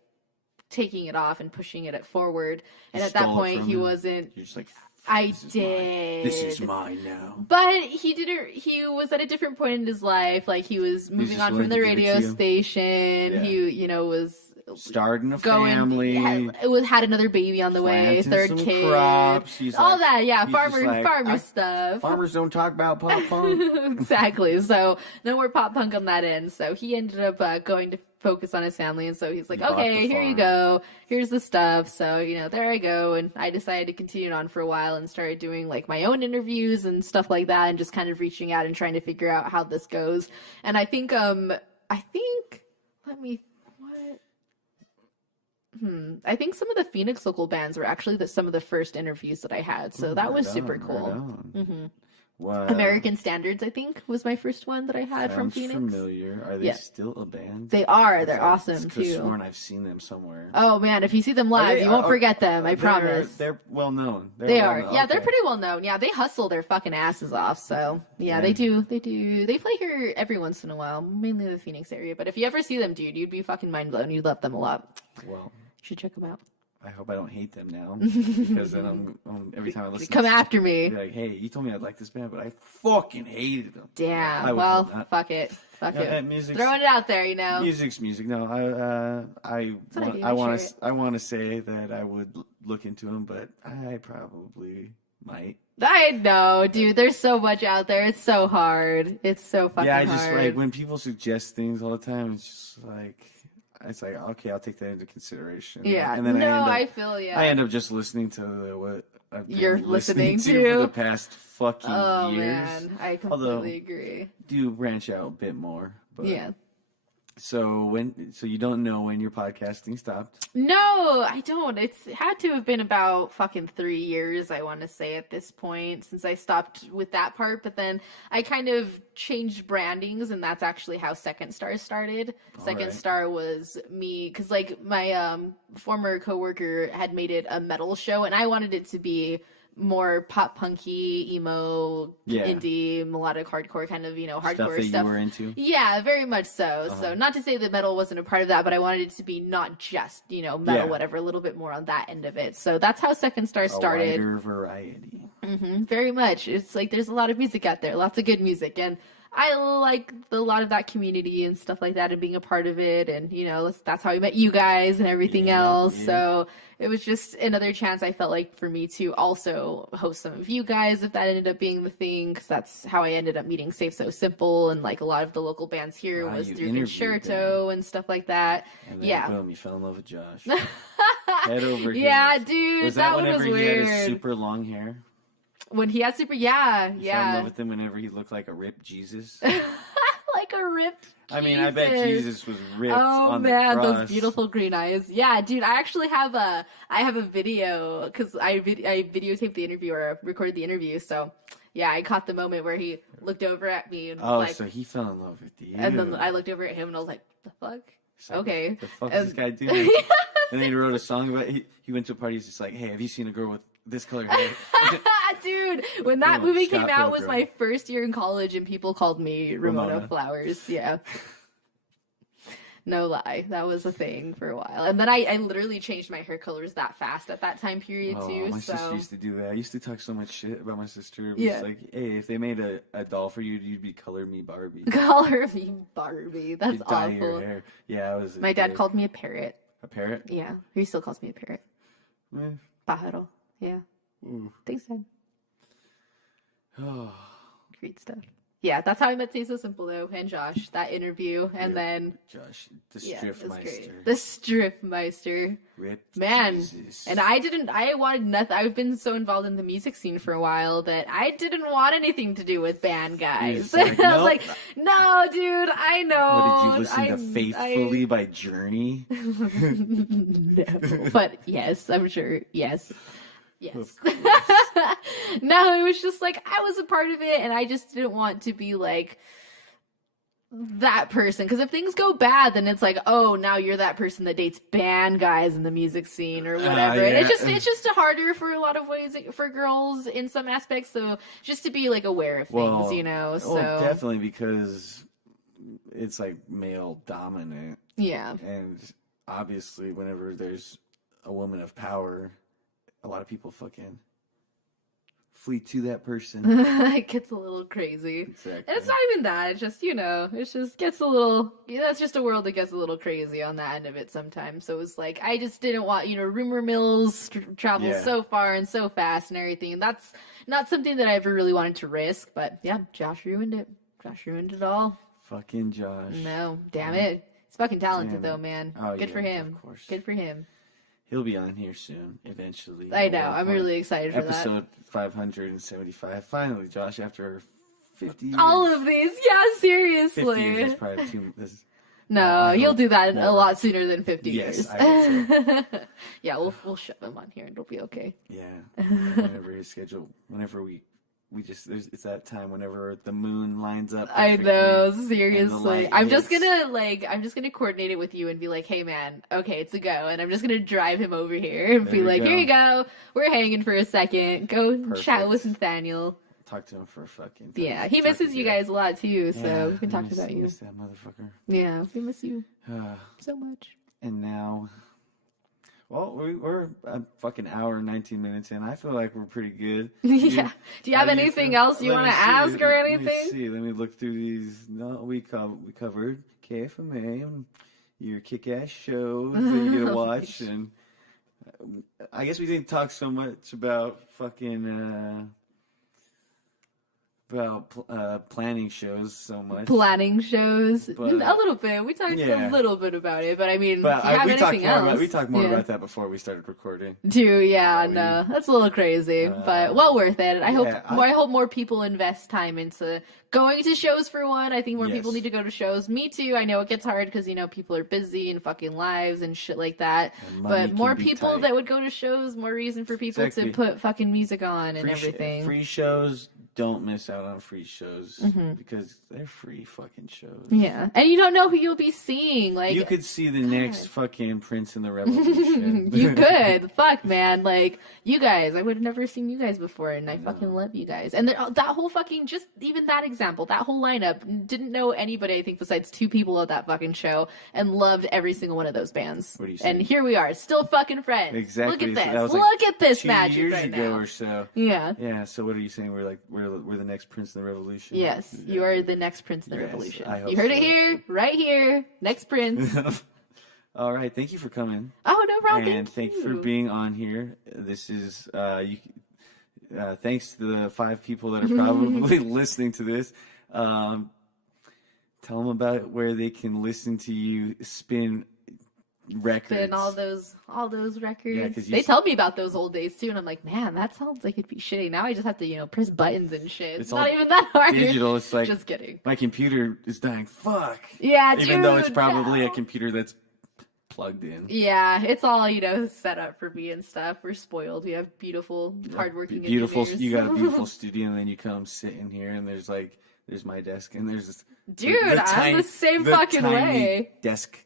taking it off and pushing it forward. And at that point, he wasn't. You're just like, I did. This is mine now. But he didn't. He was at a different point in his life. Like he was moving on from the radio station. Yeah. He, was. Starting a family. Had another baby on the way, third kid. Crops. All that, yeah, farmer stuff. Farmers don't talk about pop punk. Exactly. So no more pop punk on that end. So he ended up going to focus on his family, and so he's like, okay, here you go. Here's the stuff. So, there I go. And I decided to continue on for a while and started doing like my own interviews and stuff like that and just kind of reaching out and trying to figure out how this goes. And I think I think some of the Phoenix local bands were actually some of the first interviews that I had, so that was super cool. Wow. American Standards, I think, was my first one that I had from Phoenix. Familiar. Are they still a band? They are. They're awesome too. Sworn I've seen them somewhere. Oh man, if you see them live, you won't forget them. I promise. They're well known. They are. Yeah, they're pretty well known. Yeah, they hustle their fucking asses off. So yeah, they do. They do. They play here every once in a while, mainly the Phoenix area. But if you ever see them, dude, you'd be fucking mind blown. You'd love them a lot. Well. You should check them out. I hope I don't hate them now, because then I'm every time I listen, come after me. Be like, hey, you told me I'd like this band, but I fucking hated them. Damn. Well, fuck it. Fuck it. Throwing it out there, you know. Music's music. No, I want to say that I would look into them, but I probably might. I know, dude. There's so much out there. It's so hard. It's so fucking hard. Yeah, I just like when people suggest things all the time. It's like okay, I'll take that into consideration. Yeah, and then I feel you. I end up just listening to what I've been You're listening to for the past fucking years. Oh man, I completely agree. Do branch out a bit more, but yeah. So you don't know when your podcasting stopped? No, I don't. It's had to have been about fucking 3 years, I want to say, at this point, since I stopped with that part. But then I kind of changed brandings, and that's actually how Second Star started. Second Star was me, because like my former coworker had made it a metal show, and I wanted it to be more pop punky, emo, indie, melodic hardcore kind of, hardcore stuff. You were into? Yeah, very much so. So not to say that metal wasn't a part of that, but I wanted it to be not just, metal, whatever, a little bit more on that end of it. So that's how Second Star started. A wider variety. Mm-hmm, very much. It's like there's a lot of music out there, lots of good music, and I like a lot of that community and stuff like that and being a part of it. And, that's how I met you guys and everything else. Yeah. So it was just another chance I felt like for me to also host some of you guys, if that ended up being the thing, because that's how I ended up meeting Safe So Simple. And like a lot of the local bands here was through Concerto and stuff like that. And then, boom, you fell in love with Josh. Head over heels. Yeah, dude. Was that one was weird. He had his super long hair? When he had super, yeah. Fell in love with him whenever he looked like a ripped Jesus. Like a ripped Jesus. I mean, I bet Jesus was ripped on the cross. Oh, man, those beautiful green eyes. Yeah, dude, I actually have a video, because I videotaped the interview, or recorded the interview, so, yeah, I caught the moment where he looked over at me and was like... so he fell in love with you. And then I looked over at him and I was like, the fuck? So, okay. The fuck is this guy doing? And then he wrote a song about it. He went to a party, he's just like, hey, have you seen a girl with this color hair? Dude, when that movie came out, was my first year in college, and people called me Ramona Flowers. Yeah. No lie. That was a thing for a while. And then I literally changed my hair colors that fast at that time period, too. My sister used to do that. I used to talk so much shit about my sister. It was like, hey, if they made a doll for you, you'd be Color Me Barbie. Color Me Barbie. That's you'd awful. Dye your hair. Yeah, I was. My dad called me a parrot. A parrot? Yeah. He still calls me a parrot. Pájaro. Yeah. Ooh. Thanks, Dad. Oh. Great stuff. Yeah, that's how I met Say So Simple, though, and Josh, that interview, and then... Josh, the Striffmeister. The Striffmeister. Ripped man. Jesus. And I wanted nothing. I've been so involved in the music scene for a while that I didn't want anything to do with band guys. Like, nope. I was like, no, dude, I know. What, did you listen to Faithfully by Journey? No, but yes, I'm sure, yes. Yes. No, it was just like I was a part of it, and I just didn't want to be like that person. Because if things go bad, then it's like, oh, now you're that person that dates band guys in the music scene or whatever. And it's just harder for a lot of ways for girls in some aspects. So just to be like aware of things, So definitely, because it's like male dominant. Yeah. And obviously, whenever there's a woman of power, a lot of people fucking flee to that person. It gets a little crazy. Exactly. And it's not even that. It's just, it just gets a little... that's just a world that gets a little crazy on that end of it sometimes. So it was like, I just didn't want, rumor mills travel so far and so fast and everything. And that's not something that I ever really wanted to risk. But yeah, Josh ruined it. Josh ruined it all. Fucking Josh. No, damn it. He's fucking talented though, man. Oh, good for him. Of course. Good for him. He'll be on here soon, eventually. I know. I'm really excited for that. Episode 575. Finally, Josh, after 50 years. All of these. Yeah, seriously. 50 years is probably too... No, he'll do that a lot sooner than 50 years. Yes, I would say. Yeah, we'll shove him on here and it'll be okay. Yeah. Whenever his schedule... Whenever we just... It's that time whenever the moon lines up. I know, seriously. I'm just gonna coordinate it with you and be like, hey man, okay, it's a go. And I'm just gonna drive him over here and be like, here you go. We're hanging for a second. Go chat with Nathaniel. Talk to him for a fucking time. Yeah, he misses you guys a lot too, so we can talk about you. Miss that motherfucker. Yeah, we miss you so much. And now Well, we're a fucking hour and 19 minutes in. I feel like we're pretty good. Yeah. Do you have anything else you want to ask or anything? Let me look through these. No, we covered KFMA and your kick-ass shows that you get to watch, and I guess we didn't talk so much about fucking planning shows so much. Planning shows, But, a little bit. We talked a little bit about it, but I mean, But do you have anything else? We talked more about that before we started recording. No, that's a little crazy, but well worth it. I hope more people invest time into going to shows for one. I think more people need to go to shows. Me too. I know it gets hard because people are busy and fucking lives and shit like that. But more people that would go to shows, more reason for people to put fucking music on and everything. Free shows. Don't miss out on free shows because they're free fucking shows. Yeah, and you don't know who you'll be seeing. Like, you could see the next fucking Prince in the Revolution. You could. Fuck, man. Like, you guys, I would have never seen you guys before, and I fucking love you guys. And that whole fucking, just even that example, that whole lineup, didn't know anybody, I think, besides 2 people at that fucking show, and loved every single one of those bands. What are you saying? And here we are, still fucking friends. Exactly. Look at this. So Look at this 2 magic years right ago now. or so. Yeah. Yeah. So what are you saying? We're the next Prince in the Revolution. Yes, you are the next Prince in the Yes, Revolution. I hope You heard so. it here, right here. Next Prince. All right. Thank you for coming. Oh, no problem. And thank you for being on here. This is thanks to the 5 people that are probably listening to this. Tell them about where they can listen to you spin records. And all those records. Yeah, they tell me about those old days too, and I'm like, man, that sounds like it'd be shitty. Now I just have to, press buttons and shit. It's not even that hard. Digital. It's like, just kidding. My computer is dying. Fuck. Yeah, even though it's probably no. a computer that's plugged in. Yeah, it's all set up for me and stuff. We're spoiled. We have beautiful, hardworking engineers. You got a beautiful studio, and then you come sit in here, and there's my desk, and there's this. I'm the same fucking way. Desk.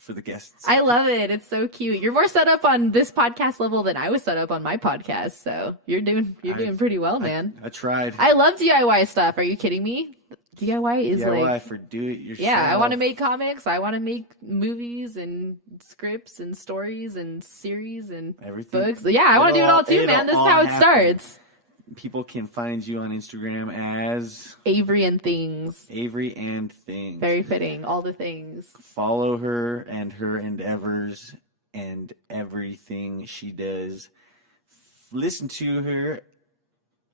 For the guests. I love it. It's so cute. You're more set up on this podcast level than I was set up on my podcast, so you're doing pretty well, man. I tried. I love DIY stuff. Are you kidding me? DIY is DIY for do it yourself. Yeah, I want to make comics. I want to make movies and scripts and stories and series and books. Yeah, I want to do it all too, man. This is how it starts. People can find you on Instagram as Avery and Things. Avery and Things. Very fitting. All the things. Follow her and her endeavors and everything she does. Listen to her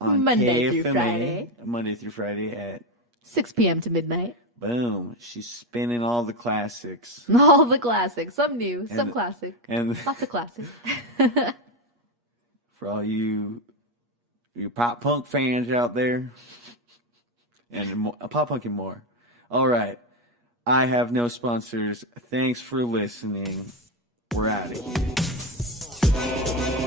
on KFMA, Monday through Friday at 6 p.m. to midnight. Boom. She's spinning all the classics. All the classics. Some new, some classic. And lots of classic. For all you pop punk fans out there, and pop punk and more. All right. I have no sponsors. Thanks for listening. We're out of here.